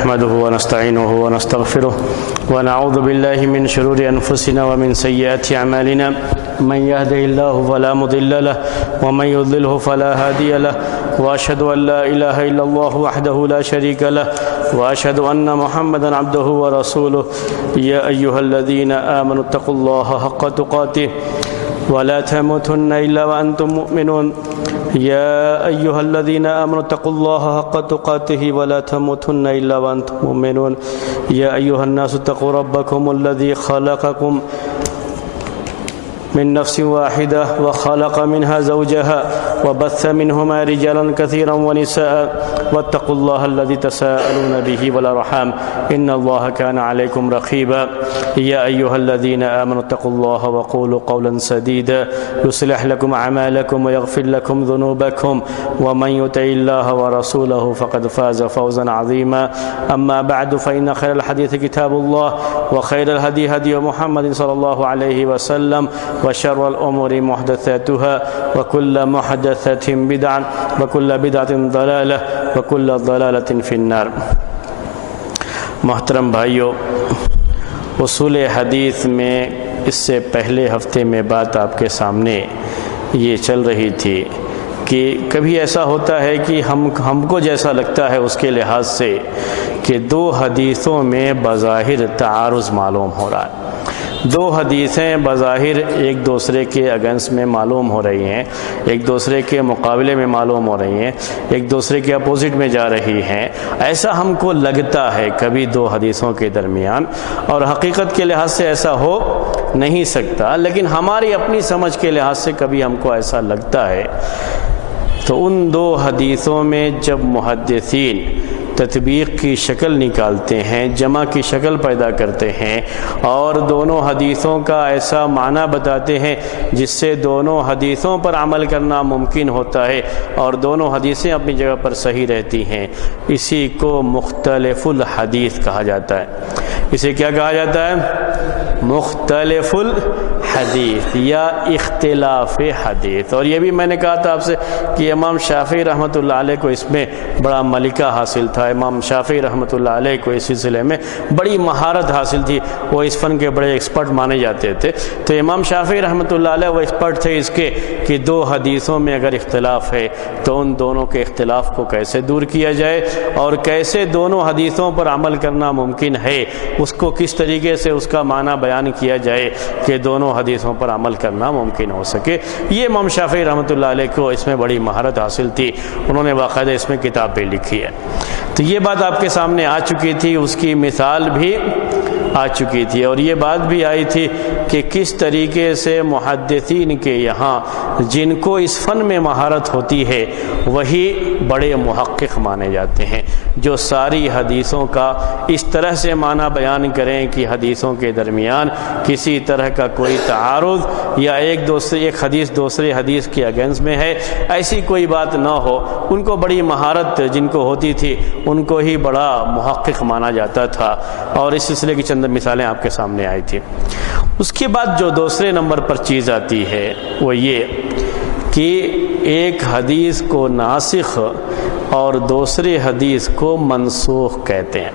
نحمده ونستعينه ونستغفره ونعوذ بالله من شرور أنفسنا ومن سيئات أعمالنا من يهده الله فلا مضل له ومن يضلله فلا هادي له وأشهد أن لا إله إلا الله وحده لا شريك له وأشهد أن محمدا عبده ورسوله يا أيها الذين آمنوا اتقوا الله حق تقاته ولا تموتن إلا وأنتم مؤمنون يا أيها الذين آمنوا اتقوا الله حق تقاته ولا تموتن إلا وأنتم مؤمنون يا أيها الناس اتقوا ربكم الذي خلقكم من نفس واحدة وخلق منها زوجها وبث منهما رجالا كثيرا ونساء واتقوا الله الذي تساءلون به والأرحام إن الله كان عليكم رقيبا يا أيها الذين آمنوا اتقوا الله وقولوا قولا سديدا يصلح لكم أعمالكم ويغفر لكم ذنوبكم ومن يطع الله ورسوله فقد فاز فوزا عظيما أما بعد فإن خير الحديث كتاب الله وخير الهدي هدي محمد صلى الله عليه وسلم وشر الأمور محدثاتها وكل محدثة بدعة وكل بدعة ضلالة وكل ضلالة في النار۔ محترم بھائیو، اصول حدیث میں اس سے پہلے ہفتے میں بات آپ کے سامنے یہ چل رہی تھی کہ کبھی ایسا ہوتا ہے کہ ہم کو جیسا لگتا ہے اس کے لحاظ سے کہ دو حدیثوں میں بظاہر تعارض معلوم ہو رہا ہے، دو حدیثیں بظاہر ایک دوسرے کے اگینسٹ میں معلوم ہو رہی ہیں، ایک دوسرے کے مقابلے میں معلوم ہو رہی ہیں، ایک دوسرے کے اپوزٹ میں جا رہی ہیں، ایسا ہم کو لگتا ہے کبھی دو حدیثوں کے درمیان، اور حقیقت کے لحاظ سے ایسا ہو نہیں سکتا، لیکن ہماری اپنی سمجھ کے لحاظ سے کبھی ہم کو ایسا لگتا ہے۔ تو ان دو حدیثوں میں جب محدثین تطبیق کی شکل نکالتے ہیں، جمع کی شکل پیدا کرتے ہیں اور دونوں حدیثوں کا ایسا معنی بتاتے ہیں جس سے دونوں حدیثوں پر عمل کرنا ممکن ہوتا ہے اور دونوں حدیثیں اپنی جگہ پر صحیح رہتی ہیں، اسی کو مختلف الحدیث کہا جاتا ہے۔ اسے کیا کہا جاتا ہے؟ مختلف الحدیث یا اختلاف حدیث۔ اور یہ بھی میں نے کہا تھا آپ سے کہ امام شافعی رحمۃ اللہ علیہ کو اس میں بڑا ملکہ حاصل تھا، امام شافعی رحمۃ اللہ علیہ کو اس سلسلے میں بڑی مہارت حاصل تھی، وہ اس فن کے بڑے ایکسپرٹ مانے جاتے تھے۔ تو امام شافعی رحمۃ اللہ علیہ وہ ایکسپرٹ تھے اس کے کہ دو حدیثوں میں اگر اختلاف ہے تو ان دونوں کے اختلاف کو کیسے دور کیا جائے اور کیسے دونوں حدیثوں پر عمل کرنا ممکن ہے، اس کو کس طریقے سے اس کا معنی بیان کیا جائے کہ دونوں حدیثوں پر عمل کرنا ممکن ہو سکے۔ یہ امام شافعی رحمۃ اللہ علیہ کو اس میں بڑی مہارت حاصل تھی، انہوں نے باقاعدہ اس میں کتاب بھی لکھی ہے۔ تو یہ بات آپ کے سامنے آ چکی تھی، اس کی مثال بھی آ چکی تھی، اور یہ بات بھی آئی تھی کہ کس طریقے سے محدثین کے یہاں جن کو اس فن میں مہارت ہوتی ہے وہی بڑے محقق مانے جاتے ہیں، جو ساری حدیثوں کا اس طرح سے معنی بیان کریں کہ حدیثوں کے درمیان کسی طرح کا کوئی تعارض یا ایک حدیث دوسرے حدیث کے اگینسٹ میں ہے، ایسی کوئی بات نہ ہو۔ ان کو بڑی مہارت جن کو ہوتی تھی ان کو ہی بڑا محقق مانا جاتا تھا، اور اس سلسلے کی چند مثالیں آپ کے سامنے آئی تھی۔ اس کے بعد جو دوسرے نمبر پر چیز آتی ہے وہ یہ کہ ایک حدیث کو ناسخ اور دوسرے حدیث کو منسوخ کہتے ہیں۔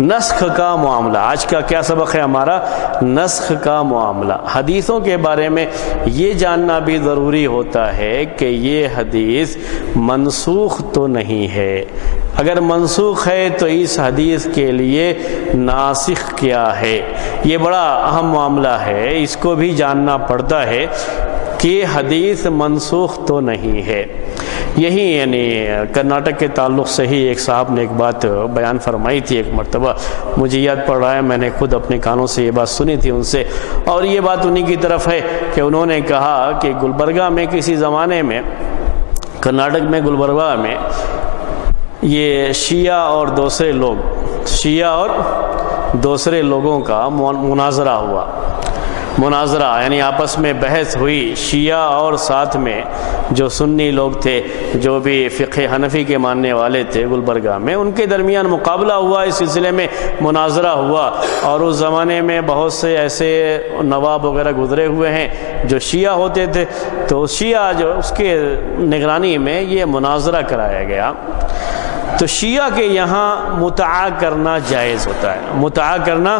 نسخ کا معاملہ، آج کا کیا سبق ہے ہمارا؟ نسخ کا معاملہ۔ حدیثوں کے بارے میں یہ جاننا بھی ضروری ہوتا ہے کہ یہ حدیث منسوخ تو نہیں ہے، اگر منسوخ ہے تو اس حدیث کے لیے ناسخ کیا ہے، یہ بڑا اہم معاملہ ہے، اس کو بھی جاننا پڑتا ہے کہ حدیث منسوخ تو نہیں ہے۔ یہی کرناٹک کے تعلق سے ہی ایک صاحب نے ایک بات بیان فرمائی تھی ایک مرتبہ، مجھے یاد پڑ رہا ہے، میں نے خود اپنے کانوں سے یہ بات سنی تھی ان سے، اور یہ بات انہی کی طرف ہے کہ انہوں نے کہا کہ گلبرگہ میں کسی زمانے میں، کرناٹک میں گلبرگہ میں یہ شیعہ اور دوسرے لوگوں کا مناظرہ ہوا، مناظرہ یعنی آپس میں بحث ہوئی، شیعہ اور ساتھ میں جو سنی لوگ تھے، جو بھی فقہ حنفی کے ماننے والے تھے گلبرگہ میں، ان کے درمیان مقابلہ ہوا، اس سلسلے میں مناظرہ ہوا۔ اور اس زمانے میں بہت سے ایسے نواب وغیرہ گزرے ہوئے ہیں جو شیعہ ہوتے تھے، تو شیعہ جو اس کے نگرانی میں یہ مناظرہ کرایا گیا۔ تو شیعہ کے یہاں متعا کرنا جائز ہوتا ہے، متعا کرنا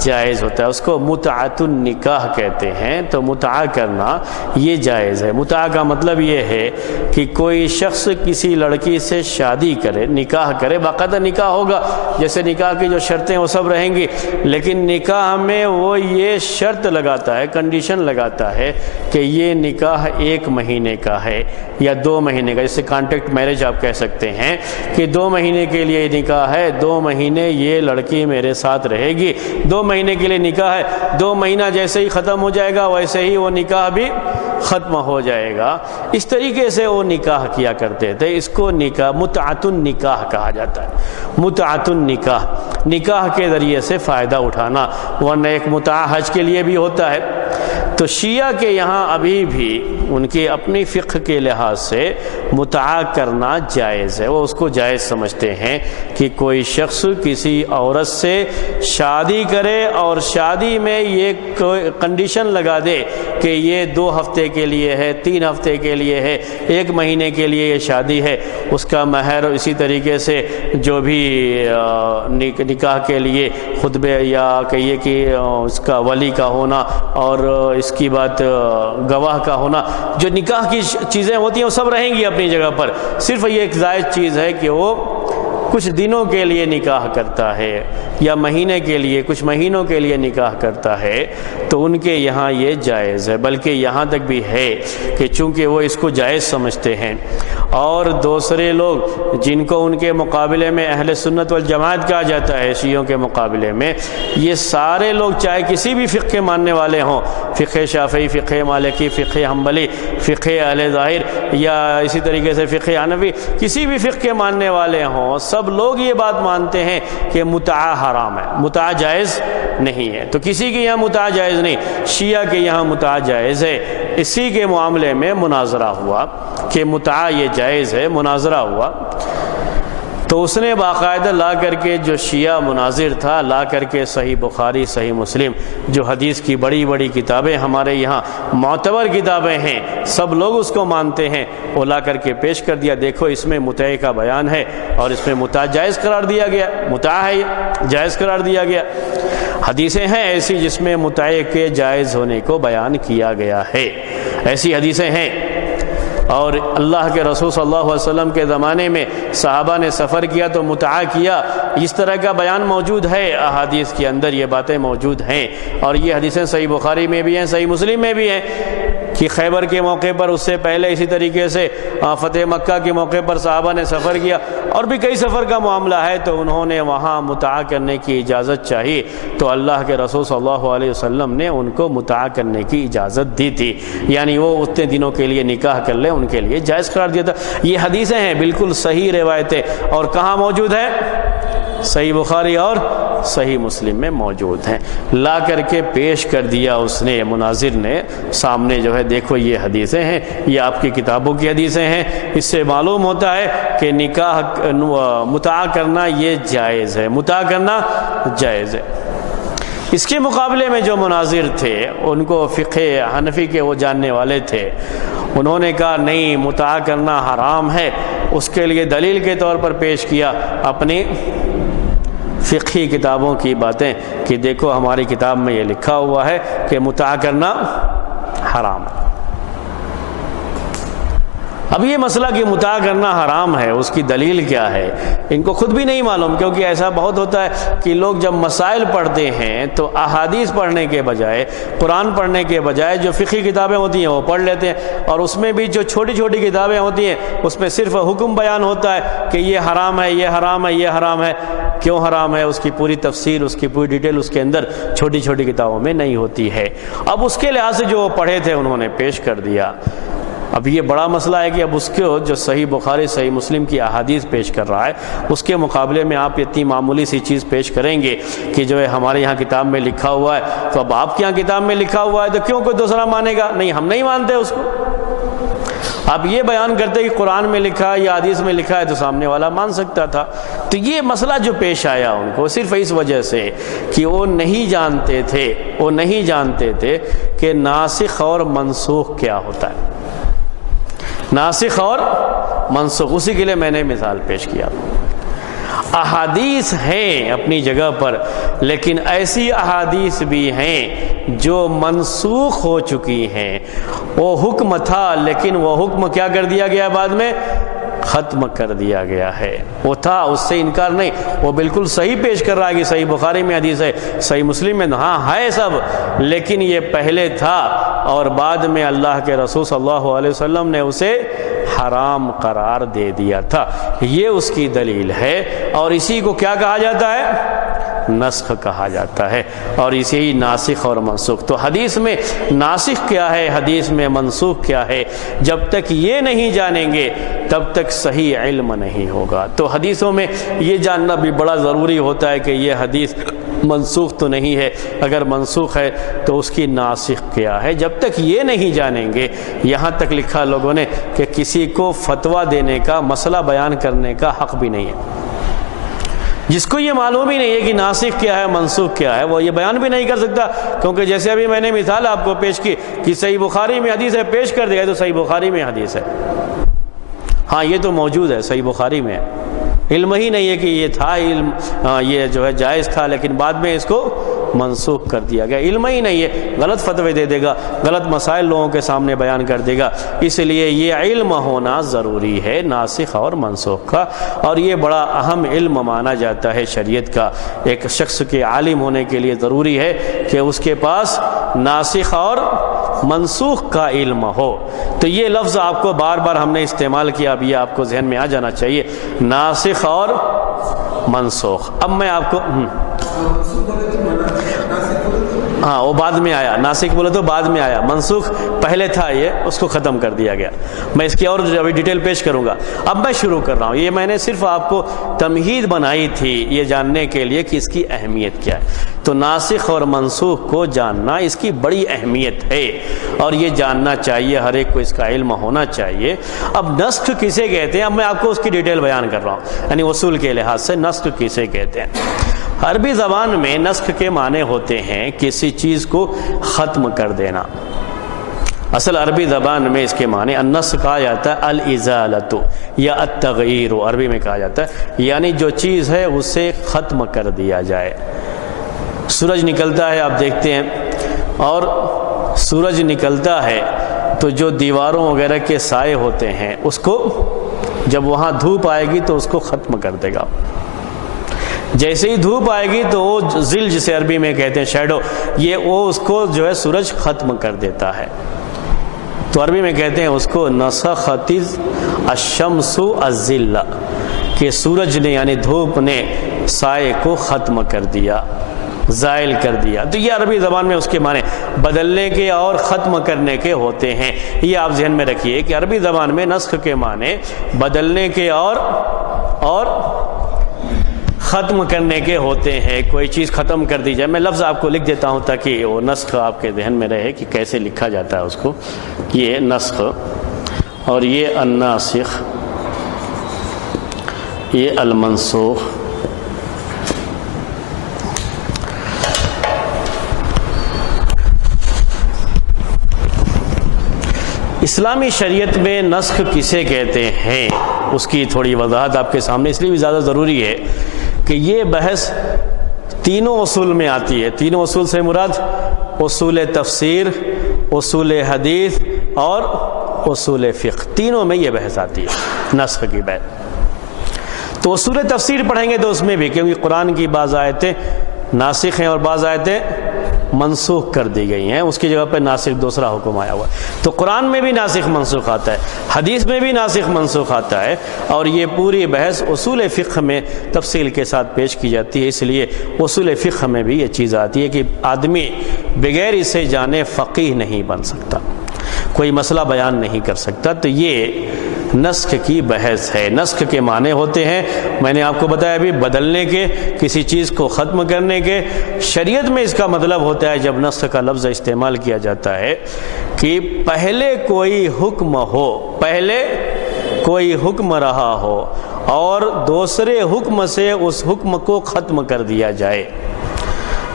جائز ہوتا ہے، اس کو متعۃ النکاح کہتے ہیں۔ تو متعا کرنا یہ جائز ہے۔ متعا کا مطلب یہ ہے کہ کوئی شخص کسی لڑکی سے شادی کرے، نکاح کرے، باقاعدہ نکاح ہوگا، جیسے نکاح کی جو شرطیں وہ سب رہیں گی، لیکن نکاح میں وہ یہ شرط لگاتا ہے، کنڈیشن لگاتا ہے کہ یہ نکاح 1 مہینے کا ہے یا 2 مہینے کا، جیسے کانٹیکٹ میرج آپ کہہ سکتے ہیں کہ 2 مہینے کے لیے نکاح ہے، 2 مہینے یہ لڑکی میرے ساتھ رہے گی، 2 مہینے کے لیے نکاح ہے، 2 مہینہ جیسے ہی ختم ہو جائے گا ویسے ہی وہ نکاح بھی ختم ہو جائے گا۔ اس طریقے سے وہ نکاح کیا کرتے تھے، اس کو نکاح متعۃ النکاح کہا جاتا ہے۔ متعۃ النکاح، نکاح کے ذریعے سے فائدہ اٹھانا، ورنہ ایک متعہ حج کے لیے بھی ہوتا ہے۔ تو شیعہ کے یہاں ابھی بھی ان کی اپنی فقہ کے لحاظ سے متعا کرنا جائز ہے، وہ اس کو جائز سمجھتے ہیں کہ کوئی شخص کسی عورت سے شادی کرے اور شادی میں یہ کنڈیشن لگا دے کہ یہ 2 ہفتے کے لیے ہے، 3 ہفتے کے لیے ہے، 1 مہینے کے لیے یہ شادی ہے، اس کا مہر اسی طریقے سے جو بھی نکاح کے لیے خطبے یا کہیے کہ اس کا ولی کا ہونا اور اس کی بات گواہ کا ہونا، جو نکاح کی چیزیں ہوتی ہیں وہ سب رہیں گی اپنی جگہ پر، صرف یہ ایک زائد چیز ہے کہ وہ کچھ دنوں کے لیے نکاح کرتا ہے یا مہینے کے لیے، کچھ مہینوں کے لیے نکاح کرتا ہے، تو ان کے یہاں یہ جائز ہے، بلکہ یہاں تک بھی ہے کہ چونکہ وہ اس کو جائز سمجھتے ہیں اور دوسرے لوگ جن کو ان کے مقابلے میں اہل سنت والجماعت کہا جاتا ہے، شیعوں کے مقابلے میں، یہ سارے لوگ چاہے کسی بھی فقہ کے ماننے والے ہوں، فقہ شافعی، فقہ مالکی، فقہ حنبلی، فقہ اہل ظاہر یا اسی طریقے سے فقہ حنفی، کسی بھی فقہ کے ماننے والے ہوں، سب لوگ یہ بات مانتے ہیں کہ متعا حرام ہے، متعا جائز نہیں ہے۔ تو کسی کے یہاں متعا جائز نہیں، شیعہ کے یہاں متعا جائز ہے۔ اسی کے معاملے میں مناظرہ ہوا کہ متعا یہ جائز ہے، مناظرہ ہوا تو اس نے باقاعدہ لا کر کے، جو شیعہ مناظر تھا، لا کر کے صحیح بخاری، صحیح مسلم، جو حدیث کی بڑی بڑی کتابیں ہمارے یہاں معتبر کتابیں ہیں، سب لوگ اس کو مانتے ہیں، وہ لا کر کے پیش کر دیا، دیکھو اس میں متعے کا بیان ہے اور اس میں متعا جائز قرار دیا گیا، متعا ہے جائز قرار دیا گیا۔ حدیثیں ہیں ایسی جس میں متعے کے جائز ہونے کو بیان کیا گیا ہے، ایسی حدیثیں ہیں۔ اور اللہ کے رسول صلی اللہ علیہ وسلم کے زمانے میں صحابہ نے سفر کیا تو متعا کیا، اس طرح کا بیان موجود ہے، احادیث کے اندر یہ باتیں موجود ہیں، اور یہ حدیثیں صحیح بخاری میں بھی ہیں، صحیح مسلم میں بھی ہیں کہ خیبر کے موقع پر، اس سے پہلے اسی طریقے سے فتح مکہ کے موقع پر صحابہ نے سفر کیا، اور بھی کئی سفر کا معاملہ ہے، تو انہوں نے وہاں متعا کرنے کی اجازت چاہی تو اللہ کے رسول صلی اللہ علیہ وسلم نے ان کو متعا کرنے کی اجازت دی تھی، یعنی وہ اتنے دنوں کے لیے نکاح کر لیں، ان کے لیے جائز قرار دیا تھا۔ یہ حدیثیں ہیں، بالکل صحیح روایتیں، اور کہاں موجود ہے؟ صحیح بخاری اور صحیح مسلم میں موجود ہیں۔ لا کر کے پیش کر دیا اس نے، مناظر نے سامنے، جو ہے دیکھو یہ حدیثیں ہیں، یہ آپ کی کتابوں کی حدیثیں ہیں، اس سے معلوم ہوتا ہے کہ نکاح متعا کرنا یہ جائز ہے، متعا کرنا جائز ہے۔ اس کے مقابلے میں جو مناظر تھے، ان کو فقہ حنفی کے وہ جاننے والے تھے، انہوں نے کہا نہیں، متعا کرنا حرام ہے۔ اس کے لیے دلیل کے طور پر پیش کیا اپنی فقہی کتابوں کی باتیں کہ دیکھو ہماری کتاب میں یہ لکھا ہوا ہے کہ متعا کرنا حرام ہے۔ اب یہ مسئلہ کہ متعا کرنا حرام ہے، اس کی دلیل کیا ہے، ان کو خود بھی نہیں معلوم، کیونکہ ایسا بہت ہوتا ہے کہ لوگ جب مسائل پڑھتے ہیں تو احادیث پڑھنے کے بجائے، قرآن پڑھنے کے بجائے جو فقہی کتابیں ہوتی ہیں وہ پڑھ لیتے ہیں، اور اس میں بھی جو چھوٹی چھوٹی کتابیں ہوتی ہیں اس میں صرف حکم بیان ہوتا ہے کہ یہ حرام ہے، یہ حرام ہے، یہ حرام ہے، کیوں حرام ہے، اس کی پوری تفسیر، اس کی پوری ڈیٹیل اس کے اندر چھوٹی چھوٹی کتابوں میں نہیں ہوتی ہے۔ اب اس کے لحاظ سے جو وہ پڑھے تھے انہوں نے پیش کر دیا۔ اب یہ بڑا مسئلہ ہے کہ اب اس کو جو صحیح بخاری، صحیح مسلم کی احادیث پیش کر رہا ہے، اس کے مقابلے میں آپ اتنی معمولی سی چیز پیش کریں گے کہ جو ہے ہمارے یہاں کتاب میں لکھا ہوا ہے، تو اب آپ کے یہاں کتاب میں لکھا ہوا ہے تو کیوں کوئی دوسرا مانے گا؟ نہیں، ہم نہیں مانتے اس کو۔ آپ یہ بیان کرتے کہ قرآن میں لکھا ہے یا حدیث میں لکھا ہے تو سامنے والا مان سکتا تھا۔ تو یہ مسئلہ جو پیش آیا ان کو صرف اس وجہ سے کہ وہ نہیں جانتے تھے کہ ناسخ اور منسوخ کیا ہوتا ہے، ناسخ اور منسوخ، اسی کے لیے میں نے مثال پیش کیا۔ احادیث ہیں اپنی جگہ پر، لیکن ایسی احادیث بھی ہیں جو منسوخ ہو چکی ہیں۔ وہ حکم تھا لیکن وہ حکم کیا کر دیا گیا بعد میں؟ ختم کر دیا گیا ہے۔ وہ تھا، اس سے انکار نہیں، وہ بالکل صحیح پیش کر رہا ہے کہ صحیح بخاری میں حدیث ہے، صحیح مسلم میں، ہاں ہے سب، لیکن یہ پہلے تھا اور بعد میں اللہ کے رسول صلی اللہ علیہ وسلم نے اسے حرام قرار دے دیا تھا۔ یہ اس کی دلیل ہے، اور اسی کو کیا کہا جاتا ہے؟ نسخ کہا جاتا ہے، اور اسے ہی ناسخ اور منسوخ۔ تو حدیث میں ناسخ کیا ہے، حدیث میں منسوخ کیا ہے، جب تک یہ نہیں جانیں گے تب تک صحیح علم نہیں ہوگا۔ تو حدیثوں میں یہ جاننا بھی بڑا ضروری ہوتا ہے کہ یہ حدیث منسوخ تو نہیں ہے، اگر منسوخ ہے تو اس کی ناسخ کیا ہے۔ جب تک یہ نہیں جانیں گے، یہاں تک لکھا لوگوں نے کہ کسی کو فتویٰ دینے کا، مسئلہ بیان کرنے کا حق بھی نہیں ہے۔ جس کو یہ معلوم ہی نہیں ہے کہ ناسخ کیا ہے، منسوخ کیا ہے، وہ یہ بیان بھی نہیں کر سکتا، کیونکہ جیسے ابھی میں نے مثال آپ کو پیش کی کہ صحیح بخاری میں حدیث ہے، پیش کر دیا تو صحیح بخاری میں حدیث ہے، ہاں یہ تو موجود ہے، صحیح بخاری میں ہے، علم ہی نہیں ہے کہ یہ تھا، علم یہ جو ہے جائز تھا لیکن بعد میں اس کو منسوخ کر دیا گیا، علم ہی نہیں ہے، غلط فتوے دے دے گا، غلط مسائل لوگوں کے سامنے بیان کر دے گا۔ اس لیے یہ علم ہونا ضروری ہے ناسخ اور منسوخ کا، اور یہ بڑا اہم علم مانا جاتا ہے شریعت کا۔ ایک شخص کے عالم ہونے کے لیے ضروری ہے کہ اس کے پاس ناسخ اور منسوخ کا علم ہو۔ تو یہ لفظ آپ کو بار بار ہم نے استعمال کیا، اب یہ آپ کو ذہن میں آ جانا چاہیے، ناسخ اور منسوخ۔ اب میں آپ کو ہاں وہ بعد میں آیا، ناسخ بولے تو بعد میں آیا، منسوخ پہلے تھا، یہ اس کو ختم کر دیا گیا۔ میں اس کی اور ابھی ڈیٹیل پیش کروں گا۔ اب میں شروع کر رہا ہوں، یہ میں نے صرف آپ کو تمہید بنائی تھی یہ جاننے کے لیے کہ اس کی اہمیت کیا ہے۔ تو ناسخ اور منسوخ کو جاننا اس کی بڑی اہمیت ہے، اور یہ جاننا چاہیے، ہر ایک کو اس کا علم ہونا چاہیے۔ اب نسخ کسے کہتے ہیں، اب میں آپ کو اس کی ڈیٹیل بیان کر رہا ہوں، یعنی اصول کے لحاظ سے نسخ کسے کہتے ہیں۔ عربی زبان میں نسخ کے معنی ہوتے ہیں کسی چیز کو ختم کر دینا۔ اصل عربی زبان میں اس کے معنی النسخ کہا جاتا ہے الازالۃ یا التغییر، عربی میں کہا جاتا ہے، یعنی جو چیز ہے اسے ختم کر دیا جائے۔ سورج نکلتا ہے، آپ دیکھتے ہیں، اور سورج نکلتا ہے تو جو دیواروں وغیرہ کے سائے ہوتے ہیں اس کو جب وہاں دھوپ آئے گی تو اس کو ختم کر دے گا۔ جیسے ہی دھوپ آئے گی تو وہ ظل جسے عربی میں کہتے ہیں شیڈو، وہ اس کو جو ہے سورج ختم کر دیتا ہے۔ تو عربی میں کہتے ہیں اس کو نسخت الشمس الظل، کہ سورج نے یعنی دھوپ نے سائے کو ختم کر دیا، زائل کر دیا۔ تو یہ عربی زبان میں اس کے معنی بدلنے کے اور ختم کرنے کے ہوتے ہیں۔ یہ آپ ذہن میں رکھیے کہ عربی زبان میں نسخ کے معنی بدلنے کے اور ختم کرنے کے ہوتے ہیں، کوئی چیز ختم کر دی جائے۔ میں لفظ آپ کو لکھ دیتا ہوں تاکہ وہ نسخ آپ کے ذہن میں رہے کہ کیسے لکھا جاتا ہے اس کو۔ یہ نسخ، اور یہ الناسخ، یہ المنسوخ، اسلامی شریعت میں نسخ کسے کہتے ہیں اس کی تھوڑی وضاحت آپ کے سامنے اس لیے بھی زیادہ ضروری ہے کہ یہ بحث تینوں اصول میں آتی ہے۔ تینوں اصول سے مراد اصول تفسیر، اصول حدیث اور اصول فقہ، تینوں میں یہ بحث آتی ہے نسخ کی بحث۔ تو اصول تفسیر پڑھیں گے تو اس میں بھی، کیونکہ قرآن کی بعض آیتیں ناسخ ہیں اور بعض آیتیں منسوخ کر دی گئی ہیں، اس کی جگہ پہ ناسخ دوسرا حکم آیا ہوا ہے۔ تو قرآن میں بھی ناسخ منسوخ آتا ہے، حدیث میں بھی ناسخ منسوخ آتا ہے، اور یہ پوری بحث اصول فقہ میں تفصیل کے ساتھ پیش کی جاتی ہے۔ اس لیے اصول فقہ میں بھی یہ چیز آتی ہے کہ آدمی بغیر اسے جانے فقیہ نہیں بن سکتا، کوئی مسئلہ بیان نہیں کر سکتا۔ تو یہ نسخ کی بحث ہے۔ نسخ کے معنی ہوتے ہیں، میں نے آپ کو بتایا ابھی، بدلنے کے، کسی چیز کو ختم کرنے کے۔ شریعت میں اس کا مطلب ہوتا ہے جب نسخ کا لفظ استعمال کیا جاتا ہے کہ پہلے کوئی حکم ہو، پہلے کوئی حکم رہا ہو اور دوسرے حکم سے اس حکم کو ختم کر دیا جائے،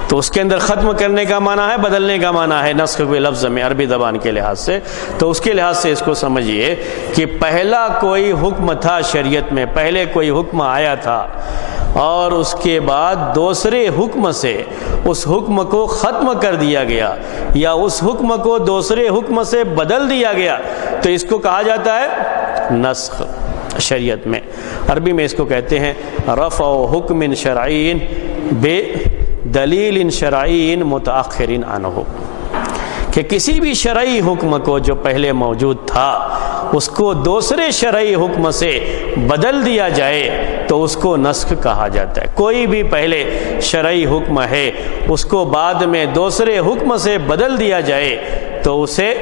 تو اس کے اندر ختم کرنے کا معنی ہے، بدلنے کا معنی ہے نسخ کے لفظ میں عربی زبان کے لحاظ سے۔ تو اس کے لحاظ سے اس کو سمجھیے کہ پہلا کوئی حکم تھا شریعت میں، پہلے کوئی حکم آیا تھا اور اس کے بعد دوسرے حکم سے اس حکم کو ختم کر دیا گیا یا اس حکم کو دوسرے حکم سے بدل دیا گیا تو اس کو کہا جاتا ہے نسخ شریعت میں۔ عربی میں اس کو کہتے ہیں رفع حکم شرعی بے دلیل شرعی متأخر عنہ، کہ کسی بھی شرعی حکم کو جو پہلے موجود تھا اس کو دوسرے شرعی حکم سے بدل دیا جائے تو اس کو نسخ کہا جاتا ہے۔ کوئی بھی پہلے شرعی حکم ہے اس کو بعد میں دوسرے حکم سے بدل دیا جائے تو اسے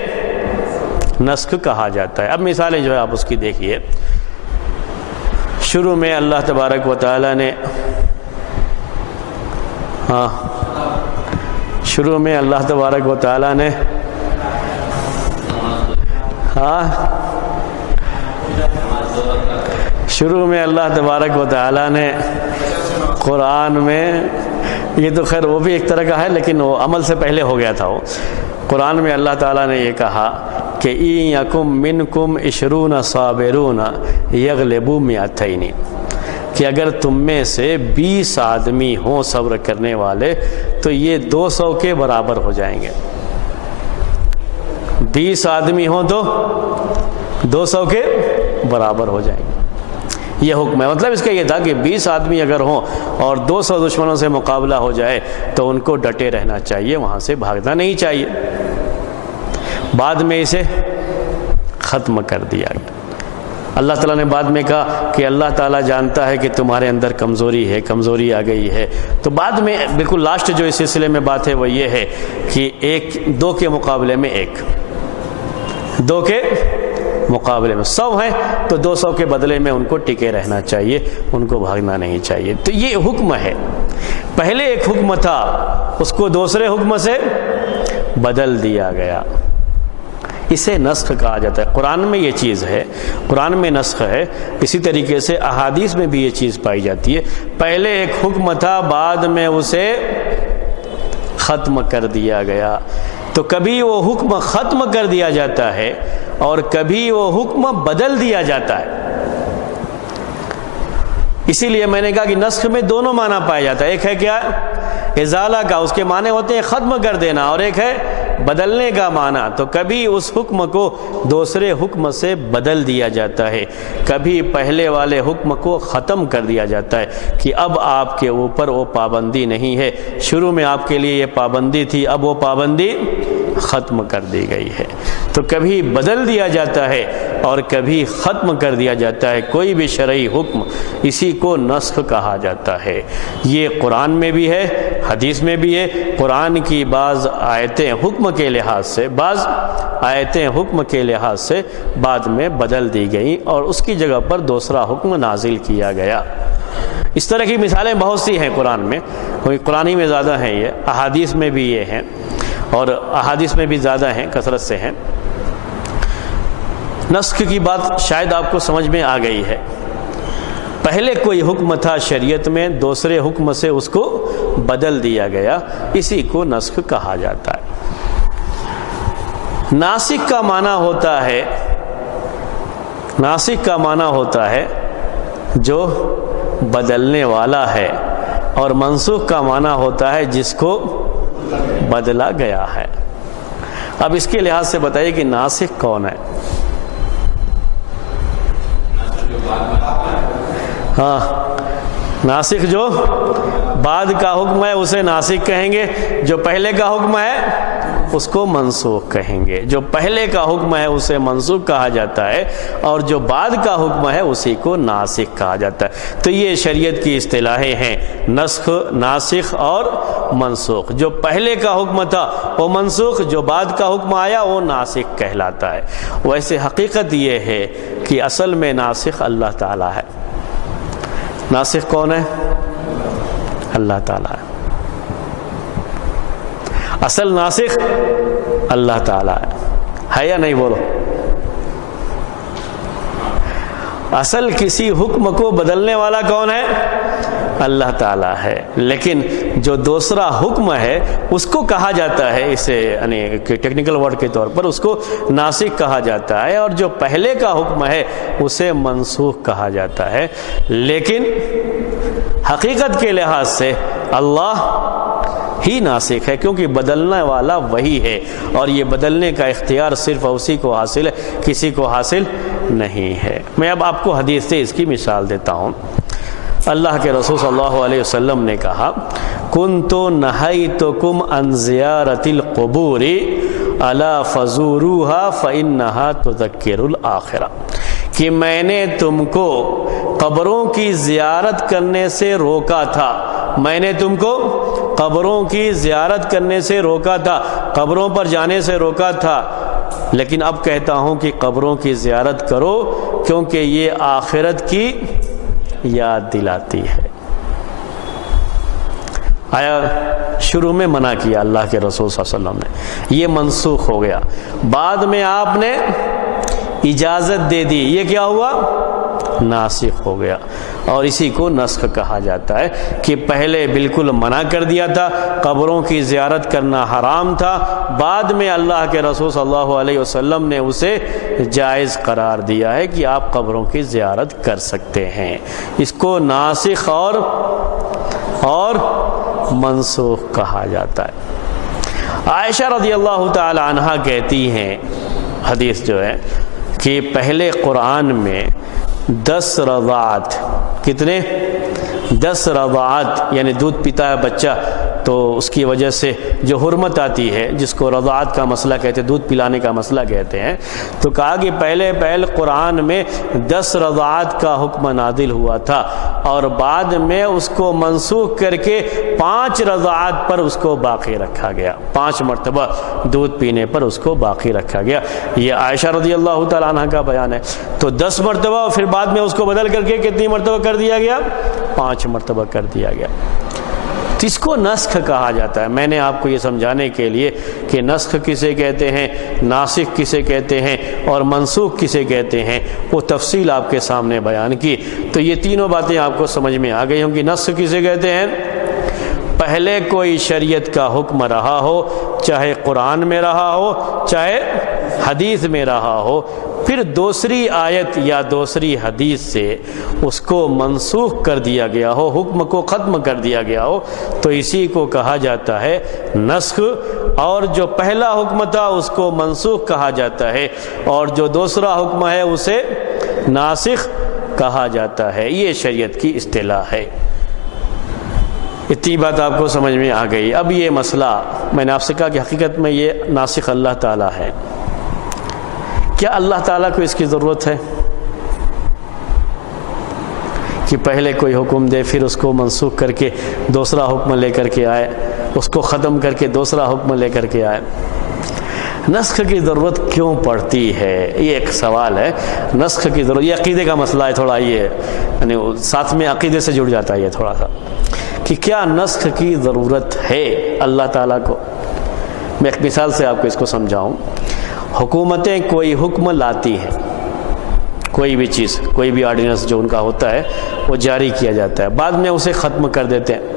نسخ کہا جاتا ہے۔ اب مثالیں جو ہے آپ اس کی دیکھیے۔ شروع میں اللہ تبارک و تعالیٰ نے شروع میں اللہ تبارک و تعالیٰ نے شروع میں اللہ تبارک و تعالیٰ نے قرآن میں، یہ تو خیر وہ بھی ایک طرح کا ہے لیکن وہ عمل سے پہلے ہو گیا تھا، وہ قرآن میں اللہ تعالیٰ نے یہ کہا کہ اِن یکم منکم عشرون صابرون یغلبوا مئتین، کہ اگر تم میں سے 20 آدمی ہوں صبر کرنے والے تو یہ 200 کے برابر ہو جائیں گے۔ 20 آدمی ہوں تو 200 کے برابر ہو جائیں گے، یہ حکم ہے۔ مطلب اس کا یہ تھا کہ 20 آدمی اگر ہوں اور 200 دشمنوں سے مقابلہ ہو جائے تو ان کو ڈٹے رہنا چاہیے، وہاں سے بھاگنا نہیں چاہیے۔ بعد میں اسے ختم کر دیا گیا۔ اللہ تعالیٰ نے بعد میں کہا کہ اللہ تعالیٰ جانتا ہے کہ تمہارے اندر کمزوری ہے، کمزوری آ گئی ہے، تو بعد میں بالکل لاسٹ جو اس سلسلے میں بات ہے وہ یہ ہے کہ 2 کے مقابلے میں 1، 2 کے مقابلے میں 100 ہیں تو 200 کے بدلے میں ان کو ٹکے رہنا چاہیے، ان کو بھاگنا نہیں چاہیے۔ تو یہ حکم ہے، پہلے ایک حکم تھا اس کو دوسرے حکم سے بدل دیا گیا، اسے نسخ کہا جاتا ہے۔ قرآن میں یہ چیز ہے، قرآن میں نسخ ہے، اسی طریقے سے احادیث میں بھی یہ چیز پائی جاتی ہے۔ پہلے ایک حکم تھا، بعد میں اسے ختم کر دیا گیا، تو کبھی وہ حکم ختم کر دیا جاتا ہے اور کبھی وہ حکم بدل دیا جاتا ہے۔ اسی لیے میں نے کہا کہ نسخ میں دونوں معنی پایا جاتا ہے، ایک ہے کیا ازالہ کا، اس کے معنی ہوتے ہیں ختم کر دینا، اور ایک ہے بدلنے کا معنی۔ تو کبھی اس حکم کو دوسرے حکم سے بدل دیا جاتا ہے، کبھی پہلے والے حکم کو ختم کر دیا جاتا ہے کہ اب آپ کے اوپر وہ پابندی نہیں ہے، شروع میں آپ کے لیے یہ پابندی تھی، اب وہ پابندی ختم کر دی گئی ہے۔ تو کبھی بدل دیا جاتا ہے اور کبھی ختم کر دیا جاتا ہے کوئی بھی شرعی حکم، اسی کو نسخ کہا جاتا ہے۔ یہ قرآن میں بھی ہے، حدیث میں بھی ہے۔ قرآن کی بعض آیتیں حکم کے لحاظ سے، بعض آیتیں حکم کے لحاظ سے بعد میں بدل دی گئیں اور اس کی جگہ پر دوسرا حکم نازل کیا گیا۔ اس طرح کی مثالیں بہت سی ہیں قرآن میں، قرآن ہی میں زیادہ ہیں، یہ احادیث میں بھی یہ ہیں، اور احادیث میں بھی زیادہ ہیں، کثرت سے ہیں۔ نسخ کی بات شاید آپ کو سمجھ میں آ گئی ہے۔ پہلے کوئی حکم تھا شریعت میں، دوسرے حکم سے اس کو بدل دیا گیا، اسی کو نسخ کہا جاتا ہے۔ ناسخ کا معنی ہوتا ہے، ناسخ کا معنی ہوتا ہے جو بدلنے والا ہے، اور منسوخ کا معنی ہوتا ہے جس کو بدلا گیا ہے۔ اب اس کے لحاظ سے بتائیے کہ ناسخ کون ہے؟ ہاں، ناسخ جو بعد کا حکم ہے اسے ناسخ کہیں گے، جو پہلے کا حکم ہے اس کو منسوخ کہیں گے۔ جو پہلے کا حکم ہے اسے منسوخ کہا جاتا ہے، اور جو بعد کا حکم ہے اسی کو ناسخ کہا جاتا ہے۔ تو یہ شریعت کی اصطلاحیں ہیں، نسخ، ناسخ اور منسوخ۔ جو پہلے کا حکم تھا وہ منسوخ، جو بعد کا حکم آیا وہ ناسخ کہلاتا ہے۔ ویسے حقیقت یہ ہے کہ اصل میں ناسخ اللہ تعالیٰ ہے۔ ناسخ کون ہے؟ اللہ تعالیٰ ہے۔ اصل ناسخ اللہ تعالیٰ ہے یا نہیں؟ بولو۔ اصل کسی حکم کو بدلنے والا کون ہے؟ اللہ تعالیٰ ہے، لیکن جو دوسرا حکم ہے اس کو کہا جاتا ہے، اسے یعنی ٹیکنیکل ورڈ کے طور پر اس کو ناسخ کہا جاتا ہے، اور جو پہلے کا حکم ہے اسے منسوخ کہا جاتا ہے۔ لیکن حقیقت کے لحاظ سے اللہ ہی ناسخ ہے، کیونکہ بدلنے والا وہی ہے، اور یہ بدلنے کا اختیار صرف اسی کو حاصل ہے، کسی کو حاصل نہیں ہے۔ میں اب آپ کو حدیث سے اس کی مثال دیتا ہوں۔ اللہ کے رسول صلی اللہ علیہ وسلم نے کہا کنت نہیتکم عن زیارت القبور الا فزوروها فانها تذکر الآخرہ، کہ میں نے تم کو قبروں کی زیارت کرنے سے روکا تھا، میں نے تم کو قبروں کی زیارت کرنے سے روکا تھا، قبروں پر جانے سے روکا تھا، لیکن اب کہتا ہوں کہ قبروں کی زیارت کرو، کیونکہ یہ آخرت کی یاد دلاتی ہے۔ آیا شروع میں منع کیا اللہ کے رسول صلی اللہ علیہ وسلم نے، یہ منسوخ ہو گیا، بعد میں آپ نے اجازت دے دی، یہ کیا ہوا؟ ناسخ ہو گیا، اور اسی کو نسخ کہا جاتا ہے کہ پہلے بالکل منع کر دیا تھا، قبروں کی زیارت کرنا حرام تھا، بعد میں اللہ کے رسول صلی اللہ علیہ وسلم نے اسے جائز قرار دیا ہے کہ آپ قبروں کی زیارت کر سکتے ہیں۔ اس کو ناسخ اور منسوخ کہا جاتا ہے۔ عائشہ رضی اللہ تعالی عنہ کہتی ہیں، حدیث جو ہے کہ پہلے قرآن میں 10 رضاعت، کتنے؟ 10 رضاعت، یعنی دودھ پیتا ہے بچہ تو اس کی وجہ سے جو حرمت آتی ہے، جس کو رضاعت کا مسئلہ کہتے ہیں، دودھ پلانے کا مسئلہ کہتے ہیں، تو کہا کہ پہلے قرآن میں 10 رضاعت کا حکم نازل ہوا تھا، اور بعد میں اس کو منسوخ کر کے 5 رضاعت پر اس کو باقی رکھا گیا، 5 مرتبہ دودھ پینے پر اس کو باقی رکھا گیا۔ یہ عائشہ رضی اللہ تعالیٰ عنہ کا بیان ہے۔ تو 10 مرتبہ، پھر بعد میں اس کو بدل کر کے کتنی مرتبہ کر دیا گیا؟ 5 مرتبہ کر دیا گیا۔ تو اس کو نسخ کہا جاتا ہے۔ میں نے آپ کو یہ سمجھانے کے لیے کہ نسخ کسے کہتے ہیں، ناسخ کسے کہتے ہیں، اور منسوخ کسے کہتے ہیں، وہ تفصیل آپ کے سامنے بیان کی، تو یہ تینوں باتیں آپ کو سمجھ میں آ گئی ہوں کہ نسخ کسے کہتے ہیں۔ پہلے کوئی شریعت کا حکم رہا ہو، چاہے قرآن میں رہا ہو، چاہے حدیث میں رہا ہو، پھر دوسری آیت یا دوسری حدیث سے اس کو منسوخ کر دیا گیا ہو، حکم کو ختم کر دیا گیا ہو، تو اسی کو کہا جاتا ہے نسخ، اور جو پہلا حکم تھا اس کو منسوخ کہا جاتا ہے، اور جو دوسرا حکم ہے اسے ناسخ کہا جاتا ہے۔ یہ شریعت کی اصطلاح ہے۔ اتنی بات آپ کو سمجھ میں آ گئی۔ اب یہ مسئلہ میں نے آپ سے کہا کہ حقیقت میں یہ ناسخ اللہ تعالیٰ ہے، کیا اللہ تعالیٰ کو اس کی ضرورت ہے کہ پہلے کوئی حکم دے پھر اس کو منسوخ کر کے دوسرا حکم لے کر کے آئے، اس کو ختم کر کے دوسرا حکم لے کر کے آئے؟ نسخ کی ضرورت کیوں پڑتی ہے، یہ ایک سوال ہے۔ نسخ کی ضرورت، یہ عقیدے کا مسئلہ ہے تھوڑا، یہ یعنی ساتھ میں عقیدے سے جڑ جاتا ہے یہ تھوڑا سا، کہ کیا نسخ کی ضرورت ہے اللہ تعالیٰ کو۔ میں ایک مثال سے آپ کو اس کو سمجھاؤں۔ حکومتیں کوئی حکم لاتی ہیں، کوئی بھی چیز، کوئی بھی آرڈیننس جو ان کا ہوتا ہے وہ جاری کیا جاتا ہے، بعد میں اسے ختم کر دیتے ہیں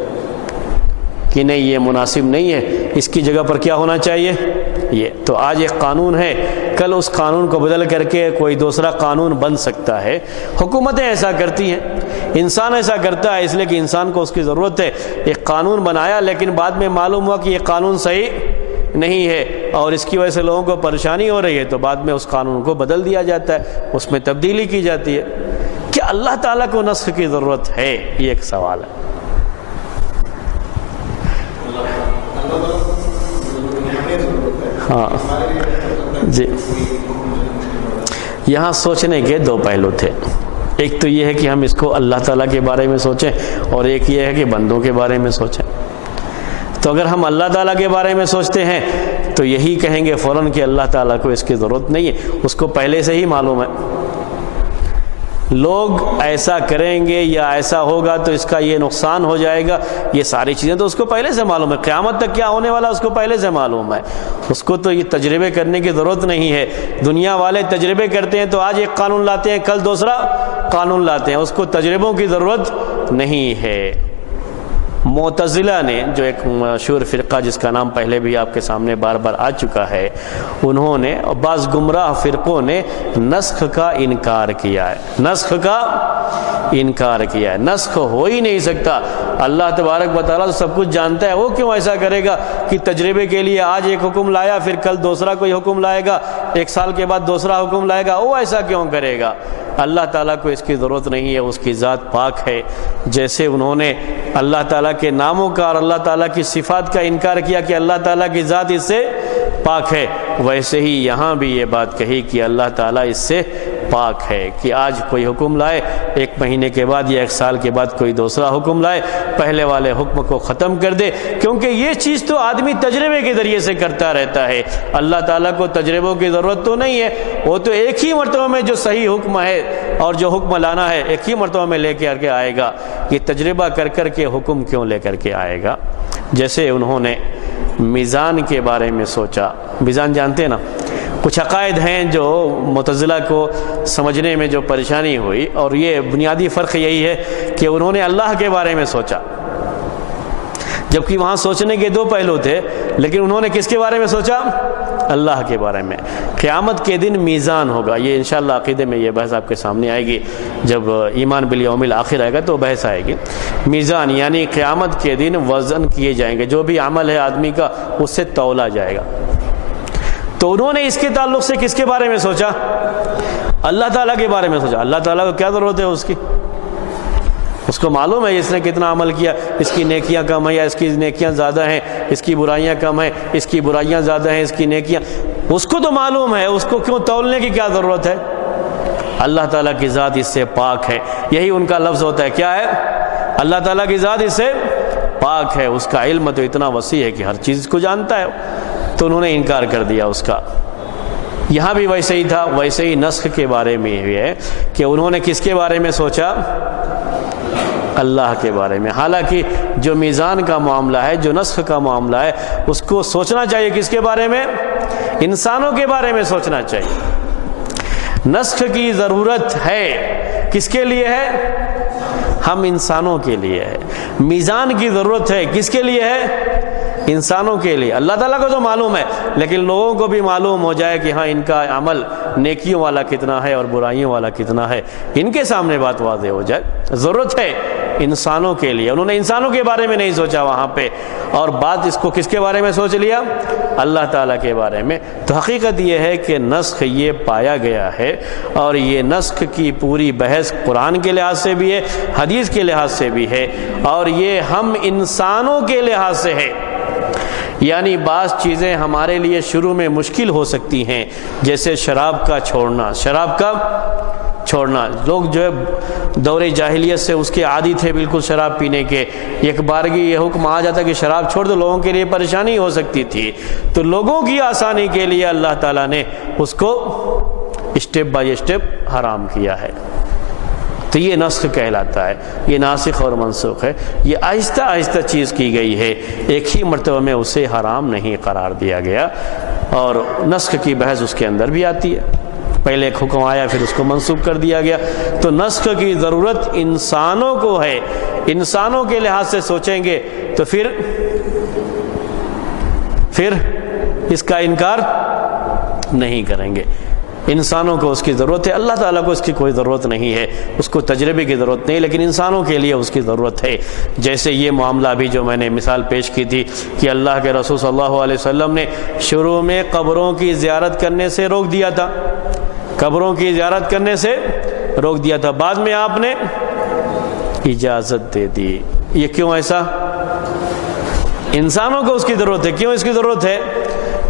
کہ نہیں یہ مناسب نہیں ہے، اس کی جگہ پر کیا ہونا چاہیے یہ۔ تو آج ایک قانون ہے، کل اس قانون کو بدل کر کے کوئی دوسرا قانون بن سکتا ہے۔ حکومتیں ایسا کرتی ہیں، انسان ایسا کرتا ہے، اس لیے کہ انسان کو اس کی ضرورت ہے۔ ایک قانون بنایا لیکن بعد میں معلوم ہوا کہ یہ قانون صحیح نہیں ہے اور اس کی وجہ سے لوگوں کو پریشانی ہو رہی ہے، تو بعد میں اس قانون کو بدل دیا جاتا ہے، اس میں تبدیلی کی جاتی ہے۔ کیا اللہ تعالیٰ کو نسخ کی ضرورت ہے؟ یہ ایک سوال ہے۔ ہاں جی، یہاں سوچنے کے 2 پہلو تھے۔ ایک تو یہ ہے کہ ہم اس کو اللہ تعالیٰ کے بارے میں سوچیں، اور ایک یہ ہے کہ بندوں کے بارے میں سوچیں۔ تو اگر ہم اللہ تعالیٰ کے بارے میں سوچتے ہیں تو یہی کہیں گے فوراً کہ اللہ تعالیٰ کو اس کی ضرورت نہیں ہے، اس کو پہلے سے ہی معلوم ہے۔ لوگ ایسا کریں گے یا ایسا ہوگا تو اس کا یہ نقصان ہو جائے گا، یہ ساری چیزیں تو اس کو پہلے سے معلوم ہے۔ قیامت تک کیا ہونے والا اس کو پہلے سے معلوم ہے، اس کو تو یہ تجربے کرنے کی ضرورت نہیں ہے۔ دنیا والے تجربے کرتے ہیں تو آج ایک قانون لاتے ہیں، کل دوسرا قانون لاتے ہیں، اس کو تجربوں کی ضرورت نہیں ہے۔ معتزلہ نے، جو ایک مشہور فرقہ جس کا نام پہلے بھی آپ کے سامنے بار بار آ چکا ہے، انہوں نے اور بعض گمراہ فرقوں نے نسخ کا انکار کیا ہے، نسخ کا انکار کیا ہے۔ نسخ ہو ہی نہیں سکتا، اللہ تبارک و تعالیٰ تو سب کچھ جانتا ہے، وہ کیوں ایسا کرے گا کہ تجربے کے لیے آج ایک حکم لایا پھر کل دوسرا کوئی حکم لائے گا، 1 سال کے بعد دوسرا حکم لائے گا، وہ ایسا کیوں کرے گا؟ اللہ تعالیٰ کو اس کی ضرورت نہیں ہے، اس کی ذات پاک ہے۔ جیسے انہوں نے اللہ تعالیٰ کے ناموں کا اور اللہ تعالیٰ کی صفات کا انکار کیا کہ اللہ تعالیٰ کی ذات اس سے پاک ہے، ویسے ہی یہاں بھی یہ بات کہی کہ اللہ تعالیٰ اس سے پاک ہے کہ آج کوئی حکم لائے 1 مہینے کے بعد یا 1 سال کے بعد کوئی دوسرا حکم لائے، پہلے والے حکم کو ختم کر دے، کیونکہ یہ چیز تو آدمی تجربے کے ذریعے سے کرتا رہتا ہے۔ اللہ تعالیٰ کو تجربوں کی ضرورت تو نہیں ہے، وہ تو ایک ہی مرتبہ میں جو صحیح حکم ہے اور جو حکم لانا ہے ایک ہی مرتبہ میں لے کے آئے گا، یہ تجربہ کر کے حکم کیوں لے کر کے آئے گا؟ جیسے انہوں نے میزان کے بارے میں سوچا، میزان جانتے ہیں نا، کچھ عقائد ہیں جو معتزلہ کو سمجھنے میں جو پریشانی ہوئی، اور یہ بنیادی فرق یہی ہے کہ انہوں نے اللہ کے بارے میں سوچا، جبکہ وہاں سوچنے کے 2 پہلو تھے، لیکن انہوں نے کس کے بارے میں سوچا؟ اللہ کے بارے میں۔ قیامت کے دن میزان ہوگا، یہ انشاءاللہ عقیدے میں یہ بحث آپ کے سامنے آئے گی، جب ایمان بالیوم الآخر آئے گا تو بحث آئے گی۔ میزان یعنی قیامت کے دن وزن کیے جائیں گے، جو بھی عمل ہے آدمی کا اس سے تولا جائے گا۔ تو انہوں نے اس کے تعلق سے کس کے بارے میں سوچا؟ اللہ تعالیٰ کے بارے میں سوچا۔ اللہ تعالیٰ کو کیا ضرورت ہے اس کی؟ اس کو معلوم ہے اس نے کتنا عمل کیا، اس کی نیکیاں کم ہیں یا اس کی نیکیاں زیادہ ہیں، اس کی برائیاں کم ہیں، اس کی برائیاں زیادہ ہیں، اس کی نیکیاں، اس کو تو معلوم ہے، اس کو کیوں تولنے کی کیا ضرورت ہے؟ اللہ تعالیٰ کی ذات اس سے پاک ہے، یہی ان کا لفظ ہوتا ہے، کیا ہے؟ اللہ تعالیٰ کی ذات اس سے پاک ہے، اس کا علم تو اتنا وسیع ہے کہ ہر چیز کو جانتا ہے، تو انہوں نے انکار کر دیا اس کا۔ یہاں بھی ویسے ہی تھا، ویسے ہی نسخ کے بارے میں یہ ہے کہ انہوں نے کس کے بارے میں سوچا؟ اللہ کے بارے میں۔ حالانکہ جو میزان کا معاملہ ہے، جو نسخ کا معاملہ ہے، اس کو سوچنا چاہیے کس کے بارے میں؟ انسانوں کے بارے میں سوچنا چاہیے۔ نسخ کی ضرورت ہے، کس کے لیے ہے؟ ہم انسانوں کے لیے ہے۔ میزان کی ضرورت ہے، کس کے لیے ہے؟ انسانوں کے لیے۔ اللہ تعالیٰ کو تو معلوم ہے، لیکن لوگوں کو بھی معلوم ہو جائے کہ ہاں ان کا عمل نیکیوں والا کتنا ہے اور برائیوں والا کتنا ہے، ان کے سامنے بات واضح ہو جائے۔ ضرورت ہے انسانوں کے لیے۔ انہوں نے انسانوں کے بارے میں نہیں سوچا وہاں پہ، اور بات اس کو کس کے بارے میں سوچ لیا؟ اللہ تعالیٰ کے بارے میں۔ تو حقیقت یہ ہے کہ نسخ یہ پایا گیا ہے، اور یہ نسخ کی پوری بحث قرآن کے لحاظ سے بھی ہے، حدیث کے لحاظ سے بھی ہے، اور یہ ہم انسانوں کے لحاظ سے ہے۔ یعنی بعض چیزیں ہمارے لیے شروع میں مشکل ہو سکتی ہیں، جیسے شراب کا چھوڑنا۔ شراب کا چھوڑنا، لوگ جو ہے دور جاہلیت سے اس کے عادی تھے بالکل شراب پینے کے، ایک بارگی یہ حکم آ جاتا کہ شراب چھوڑ دو، لوگوں کے لیے پریشانی ہو سکتی تھی، تو لوگوں کی آسانی کے لیے اللہ تعالیٰ نے اس کو اسٹیپ بائی اسٹیپ حرام کیا ہے۔ تو یہ نسخ کہلاتا ہے، یہ ناسخ اور منسوخ ہے، یہ آہستہ آہستہ چیز کی گئی ہے، ایک ہی مرتبہ میں اسے حرام نہیں قرار دیا گیا، اور نسخ کی بحث اس کے اندر بھی آتی ہے۔ پہلے ایک حکم آیا پھر اس کو منسوخ کر دیا گیا، تو نسخ کی ضرورت انسانوں کو ہے۔ انسانوں کے لحاظ سے سوچیں گے تو پھر اس کا انکار نہیں کریں گے۔ انسانوں کو اس کی ضرورت ہے، اللہ تعالیٰ کو اس کی کوئی ضرورت نہیں ہے، اس کو تجربے کی ضرورت نہیں، لیکن انسانوں کے لیے اس کی ضرورت ہے۔ جیسے یہ معاملہ بھی جو میں نے مثال پیش کی تھی کہ اللہ کے رسول صلی اللہ علیہ وسلم نے شروع میں قبروں کی زیارت کرنے سے روک دیا تھا، قبروں کی زیارت کرنے سے روک دیا تھا، بعد میں آپ نے اجازت دے دی۔ یہ کیوں ایسا؟ انسانوں کو اس کی ضرورت ہے۔ کیوں اس کی ضرورت ہے؟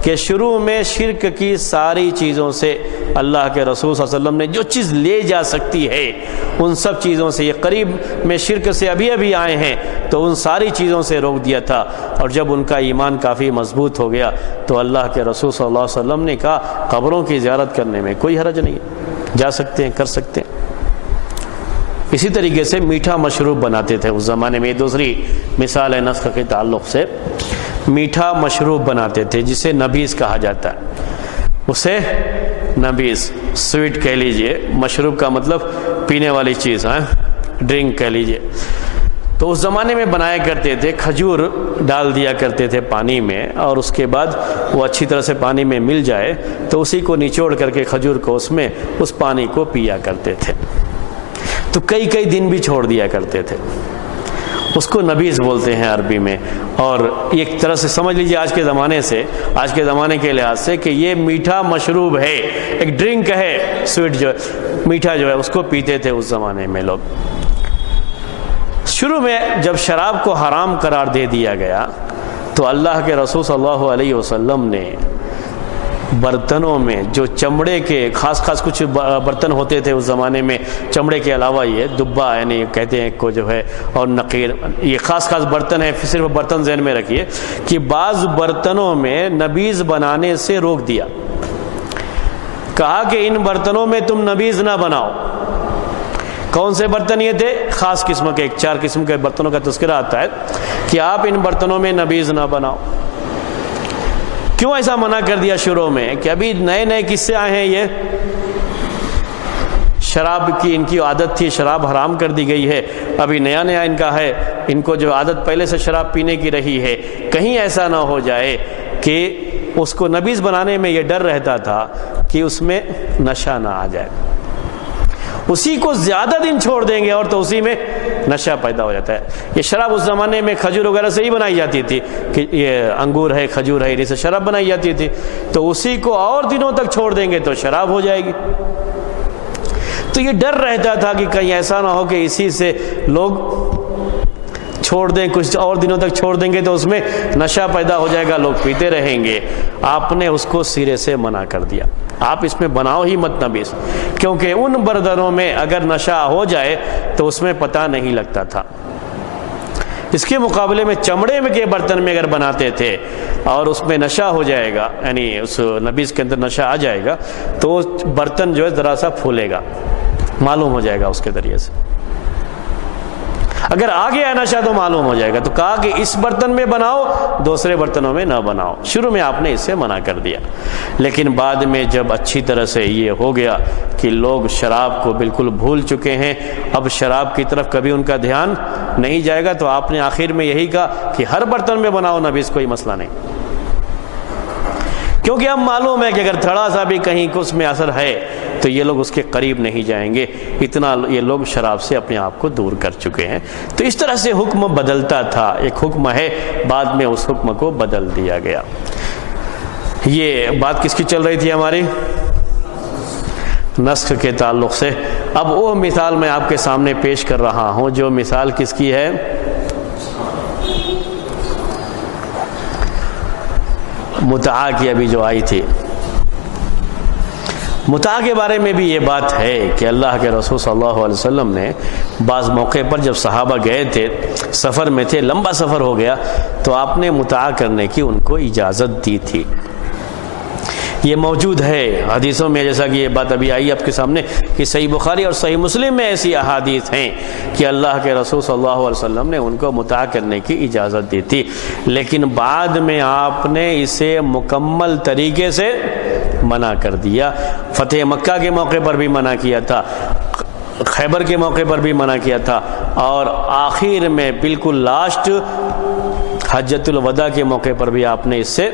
کہ شروع میں شرک کی ساری چیزوں سے اللہ کے رسول صلی اللہ علیہ وسلم نے جو چیز لے جا سکتی ہے ان سب چیزوں سے، یہ قریب میں شرک سے ابھی آئے ہیں تو ان ساری چیزوں سے روک دیا تھا، اور جب ان کا ایمان کافی مضبوط ہو گیا تو اللہ کے رسول صلی اللہ علیہ وسلم نے کہا قبروں کی زیارت کرنے میں کوئی حرج نہیں ہے، جا سکتے ہیں، کر سکتے ہیں۔ اسی طریقے سے میٹھا مشروب بناتے تھے اس زمانے میں، دوسری مثال ہے نسخ کے تعلق سے، میٹھا مشروب بناتے تھے جسے نبیذ کہا جاتا ہے، اسے نبیذ سویٹ کہہ لیجئے، مشروب کا مطلب پینے والی چیز، ڈرنک کہہ لیجئے۔ تو اس زمانے میں بنایا کرتے تھے، کھجور ڈال دیا کرتے تھے پانی میں، اور اس کے بعد وہ اچھی طرح سے پانی میں مل جائے تو اسی کو نچوڑ کر کے کھجور کو اس میں اس پانی کو پیا کرتے تھے۔ تو کئی کئی دن بھی چھوڑ دیا کرتے تھے. اس کو نبیذ بولتے ہیں عربی میں. اور ایک طرح سے سمجھ لیجیے آج کے زمانے کے لحاظ سے کہ یہ میٹھا مشروب ہے, ایک ڈرنک ہے, سویٹ جو ہے میٹھا جو ہے اس کو پیتے تھے اس زمانے میں لوگ. شروع میں جب شراب کو حرام قرار دے دیا گیا تو اللہ کے رسول صلی اللہ علیہ وسلم نے برتنوں میں جو چمڑے کے خاص کچھ برتن ہوتے تھے اس زمانے میں, چمڑے کے علاوہ یہ دبا یعنی کہتے ہیں کو جو ہے, اور نقیر, یہ خاص برتن ہیں. صرف برتن ذہن میں رکھیے کہ بعض برتنوں میں نبیذ بنانے سے روک دیا, کہا کہ ان برتنوں میں تم نبیذ نہ بناؤ. کون سے برتن یہ تھے؟ خاص قسم کے 4 قسم کے برتنوں کا تذکرہ آتا ہے کہ آپ ان برتنوں میں نبیذ نہ بناؤ. کیوں ایسا منع کر دیا شروع میں؟ کہ ابھی نئے کس سے آئے ہیں, یہ شراب کی ان کی عادت تھی, شراب حرام کر دی گئی ہے, ابھی نیا ان کا ہے, ان کو جو عادت پہلے سے شراب پینے کی رہی ہے, کہیں ایسا نہ ہو جائے کہ اس کو نبیذ بنانے میں یہ ڈر رہتا تھا کہ اس میں نشہ نہ آ جائے. اسی کو زیادہ دن چھوڑ دیں گے اور تو اسی میں نشہ پیدا ہو جاتا ہے. یہ شراب اس زمانے میں کھجور وغیرہ سے ہی بنائی جاتی تھی, کہ یہ انگور ہے, کھجور ہے, انہیں سے شراب بنائی جاتی تھی. تو اسی کو اور دنوں تک چھوڑ دیں گے تو شراب ہو جائے گی. تو یہ ڈر رہتا تھا کہ کہیں ایسا نہ ہو کہ اسی سے لوگ چھوڑ دیں, کچھ اور دنوں تک چھوڑ دیں گے تو اس میں نشہ پیدا ہو جائے گا, لوگ پیتے رہیں گے. آپ نے اس کو سرے سے منع کر دیا, آپ اس میں بناؤ ہی مت نبیذ, کیونکہ ان برتنوں میں اگر نشہ ہو جائے تو اس میں پتہ نہیں لگتا تھا. اس کے مقابلے میں چمڑے کے برتن میں اگر بناتے تھے اور اس میں نشہ ہو جائے گا, یعنی اس نبیذ کے اندر نشہ آ جائے گا, تو برتن جو ہے ذرا سا پھولے گا, معلوم ہو جائے گا اس کے ذریعے سے. اگر آ گیا نشہ تو معلوم ہو جائے گا. تو کہا کہ اس برتن میں بناؤ, دوسرے برتنوں میں نہ بناؤ. شروع میں آپ نے اس سے منع کر دیا, لیکن بعد میں جب اچھی طرح سے یہ ہو گیا کہ لوگ شراب کو بالکل بھول چکے ہیں, اب شراب کی طرف کبھی ان کا دھیان نہیں جائے گا, تو آپ نے آخر میں یہی کہا کہ ہر برتن میں بناؤ نبیذ, کوئی مسئلہ نہیں. کیونکہ اب معلوم ہے کہ اگر تھوڑا سا بھی کہیں اس میں اثر ہے تو یہ لوگ اس کے قریب نہیں جائیں گے, اتنا یہ لوگ شراب سے اپنے آپ کو دور کر چکے ہیں. تو اس طرح سے حکم بدلتا تھا, ایک حکم ہے, بعد میں اس حکم کو بدل دیا گیا. یہ بات کس کی چل رہی تھی ہماری؟ نسخ کے تعلق سے. اب وہ مثال میں آپ کے سامنے پیش کر رہا ہوں جو مثال کس کی ہے؟ متعہ کی ابھی جو آئی تھی. متعہ کے بارے میں بھی یہ بات ہے کہ اللہ کے رسول صلی اللہ علیہ وسلم نے بعض موقع پر جب صحابہ گئے تھے, سفر میں تھے, لمبا سفر ہو گیا, تو آپ نے متعہ کرنے کی ان کو اجازت دی تھی. یہ موجود ہے حدیثوں میں, جیسا کہ یہ بات ابھی آئی آپ کے سامنے کہ صحیح بخاری اور صحیح مسلم میں ایسی احادیث ہیں کہ اللہ کے رسول صلی اللہ علیہ وسلم نے ان کو متعہ کرنے کی اجازت دی تھی. لیکن بعد میں آپ نے اسے مکمل طریقے سے منع کر دیا. فتح مکہ کے موقع پر بھی منع کیا تھا, خیبر کے موقع پر بھی منع کیا تھا, اور آخر میں بالکل لاسٹ حجۃ الوداع کے موقع پر بھی آپ نے اس سے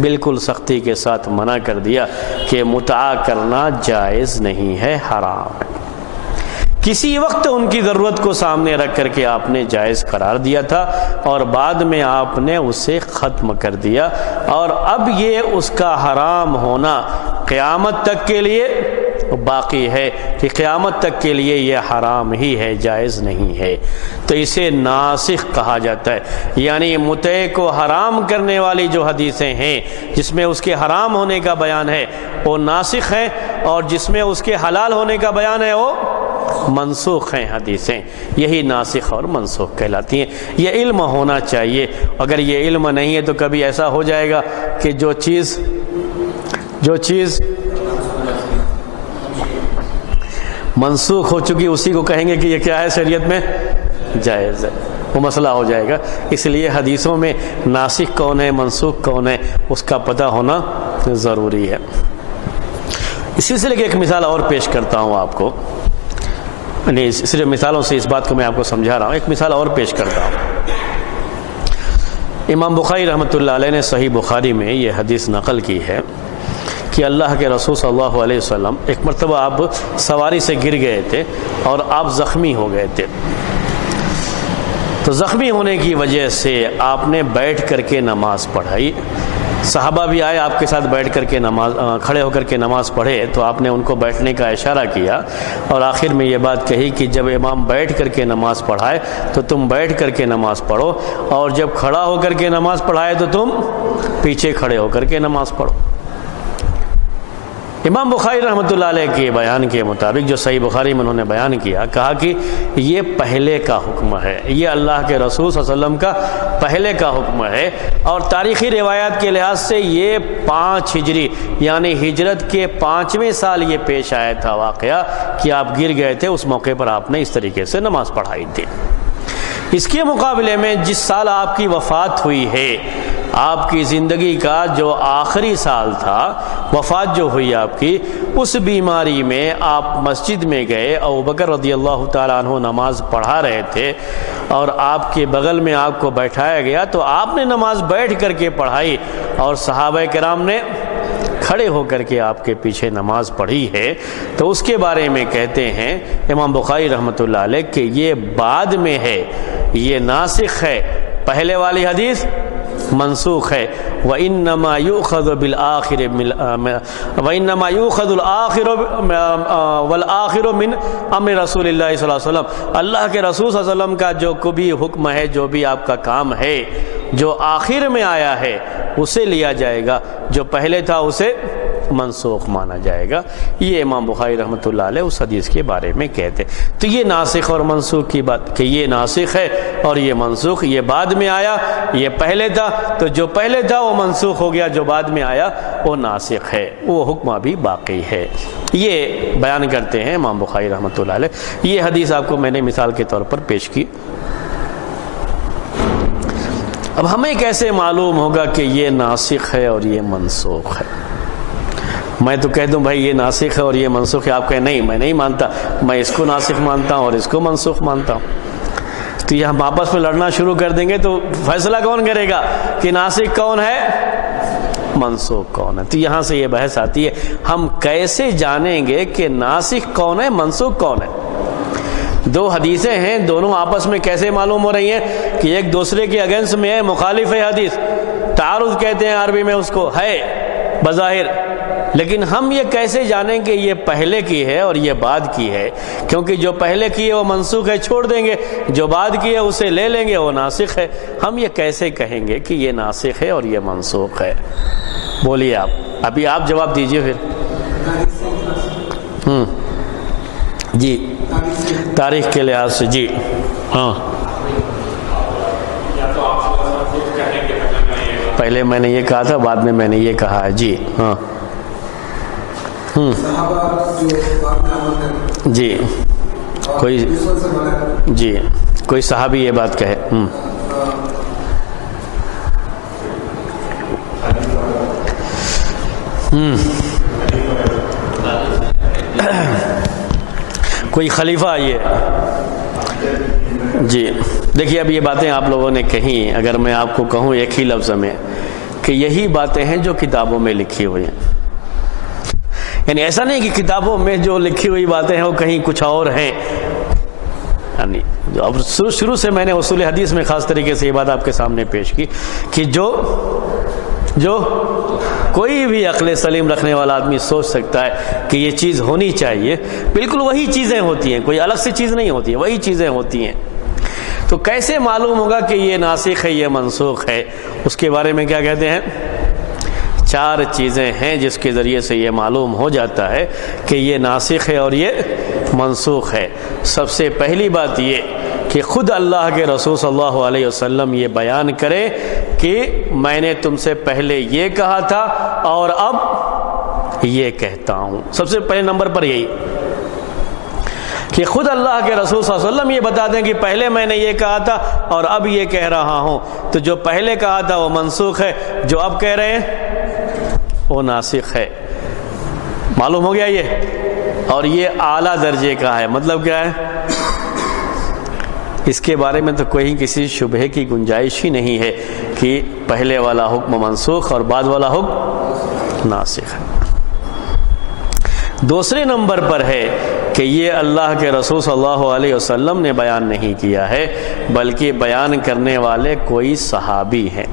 بالکل سختی کے ساتھ منع کر دیا کہ متعہ کرنا جائز نہیں ہے, حرام ہے. کسی وقت ان کی ضرورت کو سامنے رکھ کر کے آپ نے جائز قرار دیا تھا, اور بعد میں آپ نے اسے ختم کر دیا, اور اب یہ اس کا حرام ہونا قیامت تک کے لیے باقی ہے کہ قیامت تک کے لیے یہ حرام ہی ہے, جائز نہیں ہے. تو اسے ناسخ کہا جاتا ہے. یعنی متعے کو حرام کرنے والی جو حدیثیں ہیں جس میں اس کے حرام ہونے کا بیان ہے وہ ناسخ ہیں, اور جس میں اس کے حلال ہونے کا بیان ہے وہ منسوخ ہیں حدیثیں. یہی ناسخ اور منسوخ کہلاتی ہیں. یہ علم ہونا چاہیے. اگر یہ علم نہیں ہے تو کبھی ایسا ہو جائے گا کہ جو چیز منسوخ ہو چکی اسی کو کہیں گے کہ یہ کیا ہے, شریعت میں جائز ہے, وہ مسئلہ ہو جائے گا. اس لیے حدیثوں میں ناسخ کون ہے, منسوخ کون ہے, اس کا پتہ ہونا ضروری ہے. اسی سلسلے کی ایک مثال اور پیش کرتا ہوں آپ کو, نہیں صرف مثالوں سے اس بات کو میں آپ کو سمجھا رہا ہوں. ایک مثال اور پیش کرتا ہوں. امام بخاری رحمۃ اللہ علیہ نے صحیح بخاری میں یہ حدیث نقل کی ہے کہ اللہ کے رسول صلی اللہ علیہ وسلم ایک مرتبہ آپ سواری سے گر گئے تھے اور آپ زخمی ہو گئے تھے. تو زخمی ہونے کی وجہ سے آپ نے بیٹھ کر کے نماز پڑھائی. صحابہ بھی آئے آپ کے ساتھ بیٹھ کر کے کھڑے ہو کر کے نماز پڑھے تو آپ نے ان کو بیٹھنے کا اشارہ کیا اور آخر میں یہ بات کہی کہ جب امام بیٹھ کر کے نماز پڑھائے تو تم بیٹھ کر کے نماز پڑھو، اور جب کھڑا ہو کر کے نماز پڑھائے تو تم پیچھے کھڑے ہو کر کے نماز پڑھو. امام بخاری رحمۃ اللہ علیہ کے بیان کے مطابق جو صحیح بخاری میں انہوں نے بیان کیا، کہا کہ یہ پہلے کا حکم ہے، یہ اللہ کے رسول صلی اللہ علیہ وسلم کا پہلے کا حکم ہے، اور تاریخی روایات کے لحاظ سے یہ 5 ہجری یعنی ہجرت کے 5ویں سال یہ پیش آیا تھا واقعہ کہ آپ گر گئے تھے، اس موقع پر آپ نے اس طریقے سے نماز پڑھائی تھی. اس کے مقابلے میں جس سال آپ کی وفات ہوئی ہے، آپ کی زندگی کا جو آخری سال تھا، وفات جو ہوئی آپ کی، اس بیماری میں آپ مسجد میں گئے، ابوبکر رضی اللہ تعالیٰ عنہ نماز پڑھا رہے تھے اور آپ کے بغل میں آپ کو بیٹھایا گیا تو آپ نے نماز بیٹھ کر کے پڑھائی اور صحابہ کرام نے کھڑے ہو کر کے آپ کے پیچھے نماز پڑھی ہے. تو اس کے بارے میں کہتے ہیں امام بخاری رحمۃ اللہ علیہ کہ یہ بعد میں ہے، یہ ناسخ ہے، پہلے والی حدیث منسوخ ہے. وَإِنَّمَا يُؤْخَذُ بِالْآخِرِ وَإِنَّمَا يُؤْخَذُ الْآخِرُ وَالْآخِرُ مِنْ أَمْرِ رسول اللہ صلی اللہ علیہ وسلم. اللہ کے رسول صلی اللہ علیہ وسلم کا جو بھی حکم ہے، جو بھی آپ کا کام ہے، جو آخر میں آیا ہے اسے لیا جائے گا، جو پہلے تھا اسے منسوخ مانا جائے گا. یہ امام بخاری رحمۃ اللہ علیہ اس حدیث کے بارے میں کہتے. تو یہ ناسخ اور منسوخ کی بات کہ یہ ناسخ ہے اور یہ منسوخ، یہ بعد میں آیا، یہ پہلے تھا، تو جو پہلے تھا وہ منسوخ ہو گیا، جو بعد میں آیا وہ ناسخ ہے، وہ حکم ابھی باقی ہے. یہ بیان کرتے ہیں امام بخاری رحمۃ اللہ علیہ. یہ حدیث آپ کو میں نے مثال کے طور پر پیش کی. اب ہمیں کیسے معلوم ہوگا کہ یہ ناسخ ہے اور یہ منسوخ ہے؟ میں تو کہہ دوں بھائی یہ ناسخ ہے اور یہ منسوخ ہے، آپ کہیں نہیں میں نہیں مانتا، میں اس کو ناسخ مانتا ہوں اور اس کو منسوخ مانتا ہوں. تو یہ ہم آپس میں لڑنا شروع کر دیں گے تو فیصلہ کون کرے گا کہ ناسخ کون ہے، منسوخ کون ہے؟ تو یہاں سے یہ بحث آتی ہے، ہم کیسے جانیں گے کہ ناسخ کون ہے منسوخ کون ہے؟ 2 حدیثیں ہیں، دونوں آپس میں کیسے معلوم ہو رہی ہیں کہ ایک دوسرے کے اگینسٹ میں ہے، مخالف ہے حدیث. تعارض کہتے ہیں عربی میں اس کو، ہے بظاہر، لیکن ہم یہ کیسے جانیں کہ یہ پہلے کی ہے اور یہ بعد کی ہے؟ کیونکہ جو پہلے کی ہے وہ منسوخ ہے، چھوڑ دیں گے، جو بعد کی ہے اسے لے لیں گے، وہ ناسخ ہے. ہم یہ کیسے کہیں گے کہ یہ ناسخ ہے اور یہ منسوخ ہے؟ بولیے آپ، ابھی آپ جواب دیجئے پھر. جی تاریخ کے لحاظ سے، جی ہاں، پہلے میں نے یہ کہا تھا، بعد میں نے یہ کہا ہے. جی ہاں، جی کوئی صحابی یہ بات کہے. کوئی خلیفہ یہ. جی دیکھیے، اب یہ باتیں آپ لوگوں نے کہیں، اگر میں آپ کو کہوں ایک ہی لفظ میں کہ یہی باتیں ہیں جو کتابوں میں لکھی ہوئی ہیں، یعنی ایسا نہیں کہ کتابوں میں جو لکھی ہوئی باتیں ہیں وہ کہیں کچھ اور ہیں. یعنی اب شروع سے میں نے اصول حدیث میں خاص طریقے سے یہ بات آپ کے سامنے پیش کی کہ جو کوئی بھی عقل سلیم رکھنے والا آدمی سوچ سکتا ہے کہ یہ چیز ہونی چاہیے، بالکل وہی چیزیں ہوتی ہیں، کوئی الگ سے چیز نہیں ہوتی ہے، وہی چیزیں ہوتی ہیں. تو کیسے معلوم ہوگا کہ یہ ناسخ ہے، یہ منسوخ ہے؟ اس کے بارے میں کیا کہتے ہیں؟ 4 چیزیں ہیں جس کے ذریعے سے یہ معلوم ہو جاتا ہے کہ یہ ناسخ ہے اور یہ منسوخ ہے. سب سے پہلی بات یہ کہ خود اللہ کے رسول صلی اللہ علیہ وسلم یہ بیان کرے کہ میں نے تم سے پہلے یہ کہا تھا اور اب یہ کہتا ہوں. سب سے پہلے نمبر پر یہی کہ خود اللہ کے رسول صلی اللہ علیہ وسلم یہ بتا دیں کہ پہلے میں نے یہ کہا تھا اور اب یہ کہہ رہا ہوں. تو جو پہلے کہا تھا وہ منسوخ ہے، جو اب کہہ رہے ہیں وہ ناسخ ہے. معلوم ہو گیا یہ؟ اور یہ اعلیٰ درجے کا ہے. مطلب کیا ہے؟ اس کے بارے میں تو کوئی کسی شبہ کی گنجائش ہی نہیں ہے کہ پہلے والا حکم منسوخ اور بعد والا حکم ناسخ ہے. دوسرے نمبر پر ہے کہ یہ اللہ کے رسول صلی اللہ علیہ وسلم نے بیان نہیں کیا ہے، بلکہ بیان کرنے والے کوئی صحابی ہیں۔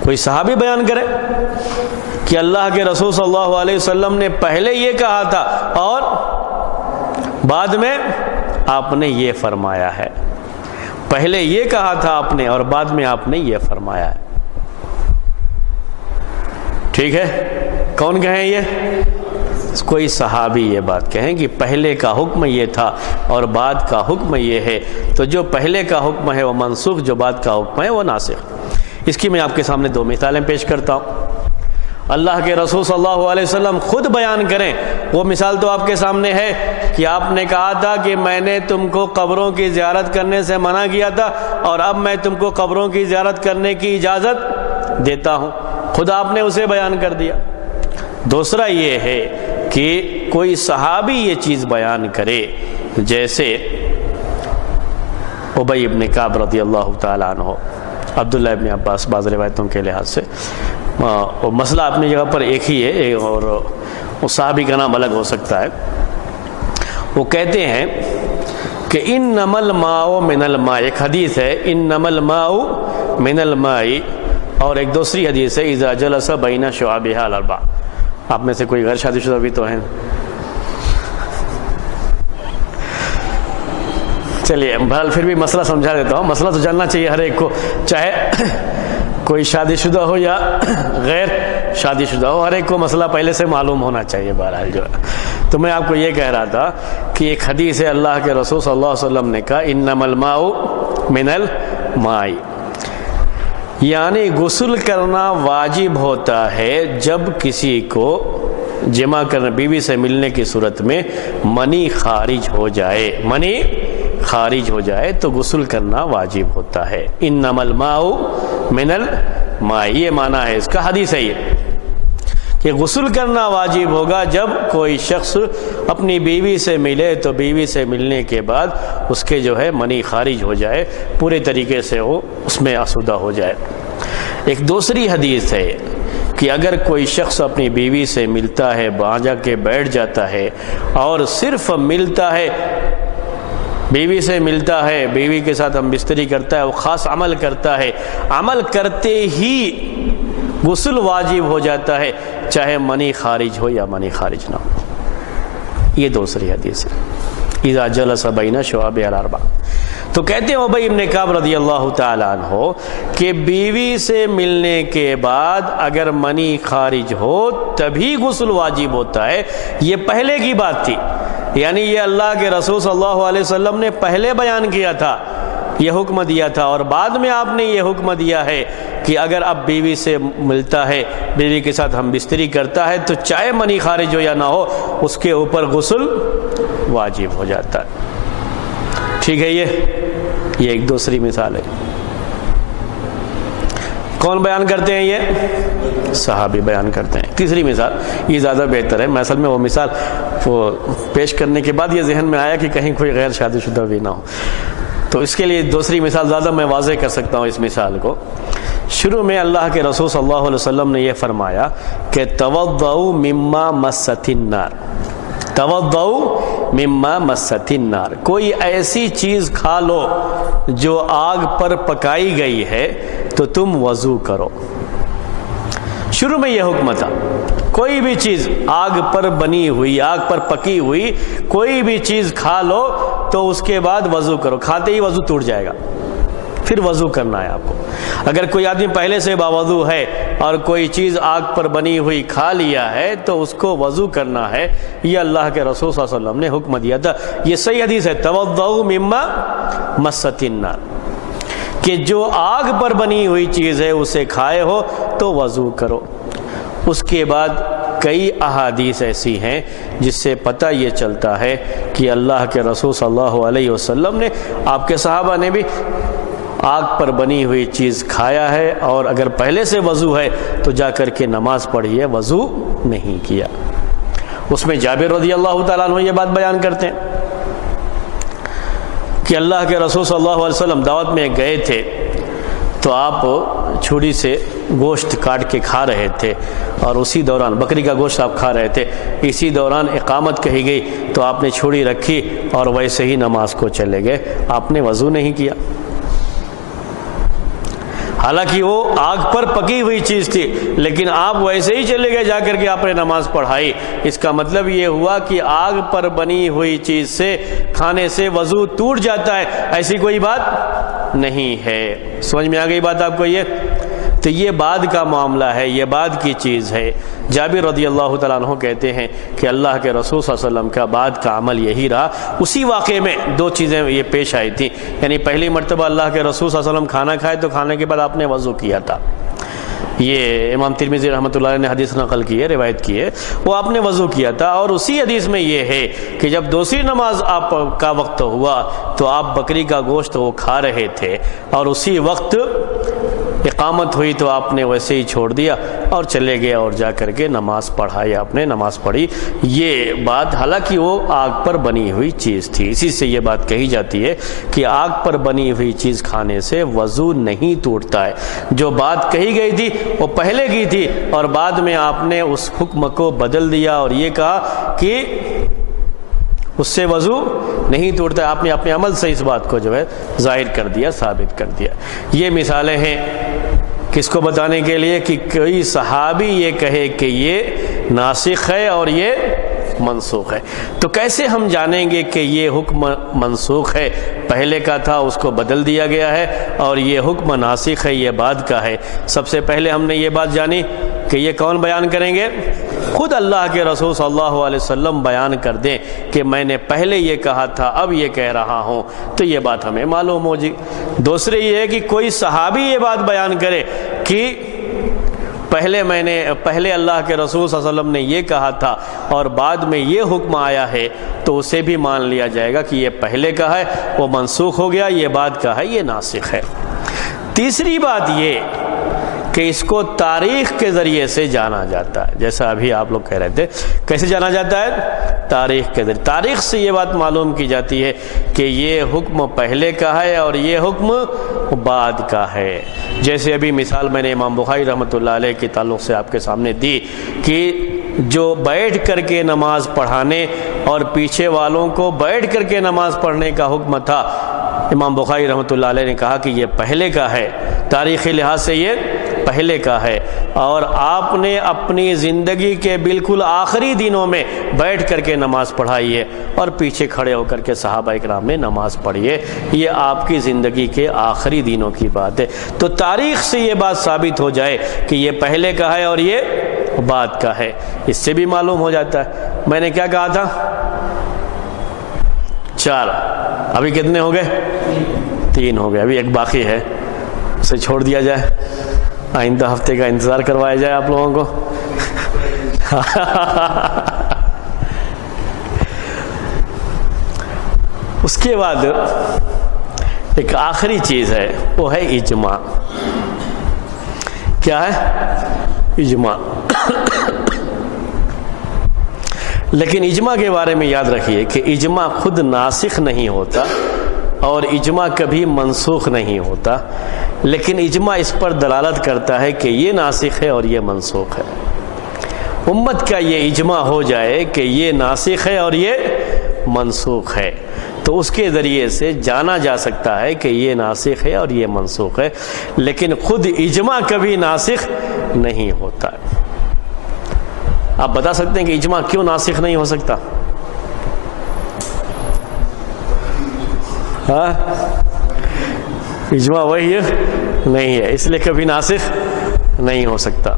کوئی صحابی بیان کرے کہ اللہ کے رسول صلی اللہ علیہ وسلم نے پہلے یہ کہا تھا اور بعد میں آپ نے یہ فرمایا ہے، پہلے یہ کہا تھا آپ نے اور بعد میں آپ نے یہ فرمایا ہے۔ ٹھیک ہے، کون کہیں یہ؟ کوئی صحابی یہ بات کہیں کہ پہلے کا حکم یہ تھا اور بعد کا حکم یہ ہے، تو جو پہلے کا حکم ہے وہ منسوخ، جو بعد کا حکم ہے وہ ناسخ۔ اس کی میں آپ کے سامنے دو مثالیں پیش کرتا ہوں۔ اللہ کے رسول صلی اللہ علیہ وسلم خود بیان کریں، وہ مثال تو آپ کے سامنے ہے کہ آپ نے کہا تھا کہ میں نے تم کو قبروں کی زیارت کرنے سے منع کیا تھا اور اب میں تم کو قبروں کی زیارت کرنے کی اجازت دیتا ہوں، خود آپ نے اسے بیان کر دیا۔ دوسرا یہ ہے کہ کوئی صحابی یہ چیز بیان کرے، جیسے ابی ابن کعب رضی اللہ تعالیٰ عنہ، عبداللہ ابن عباس، بعض روایتوں کے لحاظ سے مسئلہ اپنی جگہ پر ایک ہی ہے اور اس صحابی کا نام الگ ہو سکتا ہے۔ وہ کہتے ہیں کہ انما الماء من الماء، ایک حدیث ہے انما الماء من الماء، اور ایک دوسری حدیث ہے اذا جلس بین شعابها الاربع۔ آپ میں سے کوئی غیر شادی شدہ بھی تو ہیں؟ چلیے بہرحال پھر بھی مسئلہ سمجھا دیتا ہوں۔ مسئلہ تو جاننا چاہیے ہر ایک کو، چاہے کوئی شادی شدہ ہو یا غیر شادی شدہ ہو، ہر ایک کو مسئلہ پہلے سے معلوم ہونا چاہیے۔ بہرحال جو ہے تو میں آپ کو یہ کہہ رہا تھا کہ ایک حدیث ہے اللہ کے رسول صلی اللہ علیہ وسلم نے کہا انما الماء من الماء، یعنی غسل کرنا واجب ہوتا ہے جب کسی کو جمع کرنا، بیوی سے ملنے کی صورت میں منی خارج ہو جائے، منی خارج ہو جائے تو غسل کرنا واجب ہوتا ہے۔ انما الماء من الماء، یہ معنی ہے اس کا، حدیث ہے یہ کہ غسل کرنا واجب ہوگا جب کوئی شخص اپنی بیوی سے ملے تو بیوی سے ملنے کے بعد اس کے جو ہے منی خارج ہو جائے، پورے طریقے سے وہ اس میں آسودہ ہو جائے۔ ایک دوسری حدیث ہے کہ اگر کوئی شخص اپنی بیوی سے ملتا ہے، وہاں جا کے بیٹھ جاتا ہے اور صرف ملتا ہے، بیوی سے ملتا ہے، بیوی کے ساتھ ہم بستری کرتا ہے، وہ خاص عمل کرتا ہے، عمل کرتے ہی غسل واجب ہو جاتا ہے، چاہے منی خارج ہو یا منی خارج نہ ہو۔ یہ دوسری حدیث ہے اذا جلس بین شعابها الاربع۔ تو کہتے ہیں ابی ابن کعب رضی اللہ تعالیٰ عنہ کہ بیوی سے ملنے کے بعد اگر منی خارج ہو تبھی غسل واجب ہوتا ہے۔ یہ پہلے کی بات تھی، یعنی یہ اللہ کے رسول صلی اللہ علیہ وسلم نے پہلے بیان کیا تھا، یہ حکم دیا تھا، اور بعد میں آپ نے یہ حکم دیا ہے کہ اگر اب بیوی سے ملتا ہے، بیوی کے ساتھ ہم بستری کرتا ہے تو چاہے منی خارج ہو یا نہ ہو اس کے اوپر غسل واجب ہو جاتا ہے۔ ٹھیک ہے، یہ ایک دوسری مثال ہے۔ کون بیان کرتے ہیں؟ یہ صحابی بیان کرتے ہیں۔ تیسری مثال یہ زیادہ بہتر ہے، میں اصل میں وہ مثال وہ پیش کرنے کے بعد یہ ذہن میں آیا کہ کہیں کوئی غیر شادی شدہ بھی نہ ہو، تو اس کے لیے دوسری مثال زیادہ میں واضح کر سکتا ہوں اس مثال کو۔ شروع میں اللہ کے رسول صلی اللہ علیہ وسلم نے یہ فرمایا کہ توضؤ مما مست النار، توضؤ مما مست النار، کوئی ایسی چیز کھا لو جو آگ پر پکائی گئی ہے تو تم وضو کرو۔ شروع میں یہ حکم تھا، کوئی بھی چیز آگ پر بنی ہوئی، آگ پر پکی ہوئی کوئی بھی چیز کھا لو تو اس کے بعد وضو کرو، کھاتے ہی وضو ٹوٹ جائے گا، پھر وضو کرنا ہے آپ کو۔ اگر کوئی آدمی پہلے سے باوضو ہے اور کوئی چیز آگ پر بنی ہوئی کھا لیا ہے تو اس کو وضو کرنا ہے، یہ اللہ کے رسول صلی اللہ علیہ وسلم نے حکم دیا تھا۔ یہ صحیح حدیث ہے، توضؤ مما مست النار، کہ جو آگ پر بنی ہوئی چیز ہے اسے کھائے ہو تو وضو کرو۔ اس کے بعد کئی احادیث ایسی ہیں جس سے پتہ یہ چلتا ہے کہ اللہ کے رسول صلی اللہ علیہ وسلم نے، آپ کے صحابہ نے بھی آگ پر بنی ہوئی چیز کھایا ہے، اور اگر پہلے سے وضو ہے تو جا کر کے نماز پڑھی ہے، وضو نہیں کیا۔ اس میں جابر رضی اللہ تعالیٰ عنہ یہ بات بیان کرتے ہیں کہ اللہ کے رسول صلی اللہ علیہ وسلم دعوت میں گئے تھے تو آپ چھری سے گوشت کاٹ کے کھا رہے تھے اور اسی دوران بکری کا گوشت آپ کھا رہے تھے، اسی دوران اقامت کہی گئی تو آپ نے چھری رکھی اور ویسے ہی نماز کو چلے گئے، آپ نے وضو نہیں کیا، حالانکہ وہ آگ پر پکی ہوئی چیز تھی، لیکن آپ ویسے ہی چلے گئے، جا کر کے آپ نے نماز پڑھائی۔ اس کا مطلب یہ ہوا کہ آگ پر بنی ہوئی چیز سے کھانے سے وضو ٹوٹ جاتا ہے، ایسی کوئی بات نہیں ہے۔ سمجھ میں آ گئی بات آپ کو؟ یہ تو یہ بعد کا معاملہ ہے، یہ بعد کی چیز ہے۔ جابر رضی اللہ تعالیٰ عنہ کہتے ہیں کہ اللہ کے رسول صلی اللہ علیہ وسلم کا بعد کا عمل یہی رہا۔ اسی واقعے میں دو چیزیں یہ پیش آئی تھیں، یعنی پہلی مرتبہ اللہ کے رسول صلی اللہ علیہ وسلم کھانا کھائے تو کھانے کے بعد آپ نے وضو کیا تھا، یہ امام ترمذی رحمۃ اللہ علیہ نے حدیث نقل کی ہے، روایت کی ہے، وہ آپ نے وضو کیا تھا۔ اور اسی حدیث میں یہ ہے کہ جب دوسری نماز آپ کا وقت ہوا تو آپ بکری کا گوشت وہ کھا رہے تھے اور اسی وقت اقامت ہوئی تو آپ نے ویسے ہی چھوڑ دیا اور چلے گئے اور جا کر کے نماز پڑھائی، آپ نے نماز پڑھی۔ یہ بات حالانکہ وہ آگ پر بنی ہوئی چیز تھی، اسی سے یہ بات کہی جاتی ہے کہ آگ پر بنی ہوئی چیز کھانے سے وضو نہیں ٹوٹتا ہے۔ جو بات کہی گئی تھی وہ پہلے کی تھی اور بعد میں آپ نے اس حکم کو بدل دیا اور یہ کہا کہ اس سے وضو نہیں ٹوٹتا ہے، آپ نے اپنے عمل سے اس بات کو جو ہے ظاہر کر دیا، ثابت کر دیا۔ یہ مثالیں ہیں کس کو بتانے کے لیے کہ کوئی صحابی یہ کہے کہ یہ ناسخ ہے اور یہ منسوخ ہے، تو کیسے ہم جانیں گے کہ یہ حکم منسوخ ہے، پہلے کا تھا اس کو بدل دیا گیا ہے، اور یہ حکم ناسخ ہے یہ بعد کا ہے؟ سب سے پہلے ہم نے یہ بات جانی کہ یہ کون بیان کریں گے؟ خود اللہ کے رسول صلی اللہ علیہ وسلم بیان کر دیں کہ میں نے پہلے یہ کہا تھا اب یہ کہہ رہا ہوں، تو یہ بات ہمیں معلوم ہو جی۔ دوسرے یہ ہے کہ کوئی صحابی یہ بات بیان کرے کہ پہلے اللہ کے رسول صلی اللہ علیہ وسلم نے یہ کہا تھا اور بعد میں یہ حکم آیا ہے، تو اسے بھی مان لیا جائے گا کہ یہ پہلے کا ہے وہ منسوخ ہو گیا، یہ بعد کا ہے یہ ناسخ ہے۔ تیسری بات یہ کہ اس کو تاریخ کے ذریعے سے جانا جاتا ہے، جیسا ابھی آپ لوگ کہہ رہے تھے، کیسے جانا جاتا ہے؟ تاریخ کے ذریعے، تاریخ سے یہ بات معلوم کی جاتی ہے کہ یہ حکم پہلے کا ہے اور یہ حکم بعد کا ہے۔ جیسے ابھی مثال میں نے امام بخاری رحمۃ اللہ علیہ کے تعلق سے آپ کے سامنے دی کہ جو بیٹھ کر کے نماز پڑھانے اور پیچھے والوں کو بیٹھ کر کے نماز پڑھنے کا حکم تھا، امام بخاری رحمۃ اللہ علیہ نے کہا کہ یہ پہلے کا ہے، تاریخی لحاظ سے یہ پہلے کا ہے، اور آپ نے اپنی زندگی کے بالکل آخری دنوں میں بیٹھ کر کے نماز پڑھائی ہے اور پیچھے کھڑے ہو کر کے صحابہ اکرام نے نماز پڑھی ہے، یہ آپ کی زندگی کے آخری دنوں کی بات ہے۔ تو تاریخ سے یہ بات ثابت ہو جائے کہ یہ پہلے کا ہے اور یہ بعد کا ہے، اس سے بھی معلوم ہو جاتا ہے۔ میں نے کیا کہا تھا؟ 4، ابھی کتنے ہو گئے؟ 3 ہو گئے، ابھی ایک باقی ہے، اسے چھوڑ دیا جائے، آئندہ ہفتے کا انتظار کروایا جائے آپ لوگوں کو۔ اس کے بعد ایک آخری چیز ہے، وہ ہے اجماع۔ کیا ہے؟ اجماع۔ لیکن اجماع کے بارے میں یاد رکھیے کہ اجماع خود ناسخ نہیں ہوتا اور اجماع کبھی منسوخ نہیں ہوتا، لیکن اجماع اس پر دلالت کرتا ہے کہ یہ ناسخ ہے اور یہ منسوخ ہے۔ امت کا یہ اجماع ہو جائے کہ یہ ناسخ ہے اور یہ منسوخ ہے، تو اس کے ذریعے سے جانا جا سکتا ہے کہ یہ ناسخ ہے اور یہ منسوخ ہے، لیکن خود اجماع کبھی ناسخ نہیں ہوتا ہے۔ آپ بتا سکتے ہیں کہ اجماع کیوں ناسخ نہیں ہو سکتا؟ ہاں، اجماع وہی ہے نہیں ہے، اس لیے کبھی ناسخ نہیں ہو سکتا۔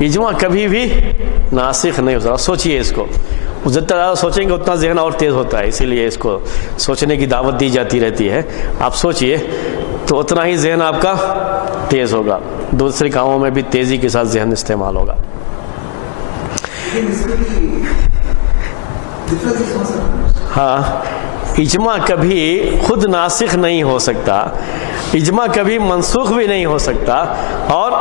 اجماع کبھی بھی ناسخ نہیں ہو سکتا۔ سوچئے اس کو، جتنا زیادہ سوچیں گے اتنا ذہن اور تیز ہوتا ہے، اسی لیے اس کو سوچنے کی دعوت دی جاتی رہتی ہے۔ آپ سوچئے تو اتنا ہی ذہن آپ کا تیز ہوگا، دوسرے کاموں میں بھی تیزی کے ساتھ ذہن استعمال ہوگا۔ ہاں، اجماع کبھی خود ناسخ نہیں ہو سکتا، اجماع کبھی منسوخ بھی نہیں ہو سکتا، اور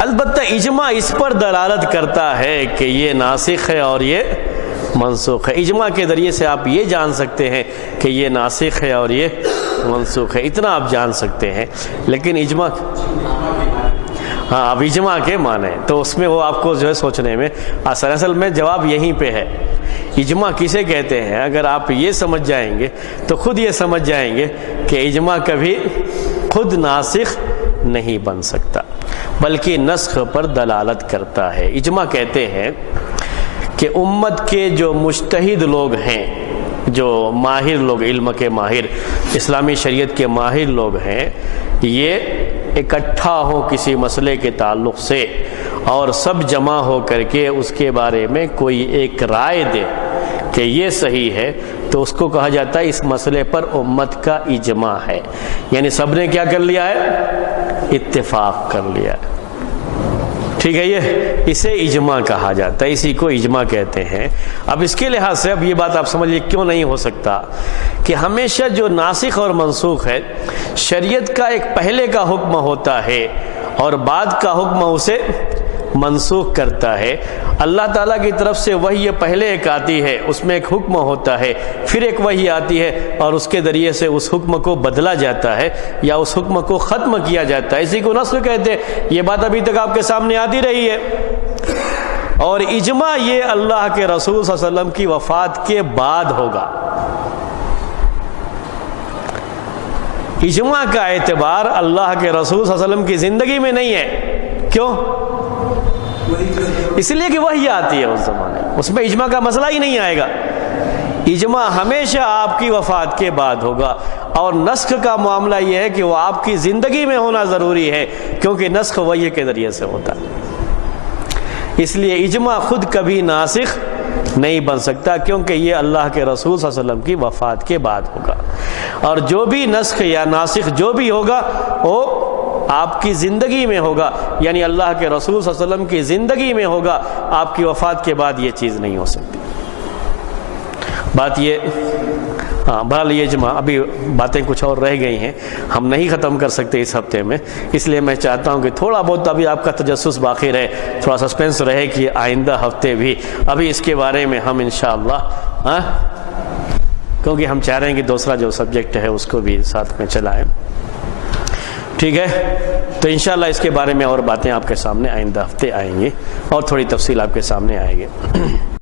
البتہ اجماع اس پر دلالت کرتا ہے کہ یہ ناسخ ہے اور یہ منسوخ ہے۔ اجماع کے ذریعے سے آپ یہ جان سکتے ہیں کہ یہ ناسخ ہے اور یہ منسوخ ہے، اتنا آپ جان سکتے ہیں۔ لیکن اجماع، ہاں اب اجماع کے معنی تو اس میں وہ آپ کو جو ہے سوچنے میں آسان، اصل میں جواب یہیں پہ ہے۔ اجماع کسے کہتے ہیں؟ اگر آپ یہ سمجھ جائیں گے تو خود یہ سمجھ جائیں گے کہ اجماع کبھی خود ناسخ نہیں بن سکتا بلکہ نسخ پر دلالت کرتا ہے۔ اجماع کہتے ہیں کہ امت کے جو مجتہد لوگ ہیں، جو ماہر لوگ، علم کے ماہر، اسلامی شریعت کے ماہر لوگ ہیں، یہ اکٹھا ہو کسی مسئلے کے تعلق سے اور سب جمع ہو کر کے اس کے بارے میں کوئی ایک رائے دے کہ یہ صحیح ہے، تو اس کو کہا جاتا ہے اس مسئلے پر امت کا اجماع ہے۔ یعنی سب نے کیا کر لیا ہے؟ اتفاق کر لیا ہے۔ ٹھیک ہے، یہ اسے اجماع کہا جاتا ہے، اسی کو اجماع کہتے ہیں۔ اب اس کے لحاظ سے اب یہ بات آپ سمجھیے کیوں نہیں ہو سکتا کہ ہمیشہ جو ناسخ اور منسوخ ہے، شریعت کا ایک پہلے کا حکم ہوتا ہے اور بعد کا حکم اسے منسوخ کرتا ہے۔ اللہ تعالیٰ کی طرف سے وحی پہلے ایک آتی ہے، اس میں ایک حکم ہوتا ہے، پھر ایک وحی آتی ہے اور اس کے ذریعے سے اس حکم کو بدلا جاتا ہے یا اس حکم کو ختم کیا جاتا ہے، اسی کو نسخ کہتے ہیں۔ یہ بات ابھی تک آپ کے سامنے آتی رہی ہے۔ اور اجماع یہ اللہ کے رسول صلی اللہ علیہ وسلم کی وفات کے بعد ہوگا۔ اجماع کا اعتبار اللہ کے رسول صلی اللہ علیہ وسلم کی زندگی میں نہیں ہے۔ کیوں؟ اس لیے کہ وحی آتی ہے اس زمانے، اس میں اجماع کا مسئلہ ہی نہیں آئے گا۔ اجماع ہمیشہ آپ کی وفات کے بعد ہوگا، اور نسخ کا معاملہ یہ ہے کہ وہ آپ کی زندگی میں ہونا ضروری ہے، کیونکہ نسخ وحی کے ذریعے سے ہوتا ہے۔ اس لیے اجماع خود کبھی ناسخ نہیں بن سکتا، کیونکہ یہ اللہ کے رسول صلی اللہ علیہ وسلم کی وفات کے بعد ہوگا، اور جو بھی نسخ یا ناسخ جو بھی ہوگا وہ آپ کی زندگی میں ہوگا، یعنی اللہ کے رسول صلی اللہ علیہ وسلم کی زندگی میں ہوگا، آپ کی وفات کے بعد یہ چیز نہیں ہو سکتی۔ بات یہ، ہاں بہرحال یہ اجماع، ابھی باتیں کچھ اور رہ گئی ہیں، ہم نہیں ختم کر سکتے اس ہفتے میں، اس لیے میں چاہتا ہوں کہ تھوڑا بہت ابھی آپ کا تجسس باقی رہے، تھوڑا سسپینس رہے کہ آئندہ ہفتے بھی ابھی اس کے بارے میں ہم انشاءاللہ، کیونکہ ہم چاہ رہے ہیں کہ دوسرا جو سبجیکٹ ہے اس کو بھی ساتھ میں چلائیں۔ ٹھیک ہے، تو انشاءاللہ اس کے بارے میں اور باتیں آپ کے سامنے آئندہ ہفتے آئیں گی اور تھوڑی تفصیل آپ کے سامنے آئے گی۔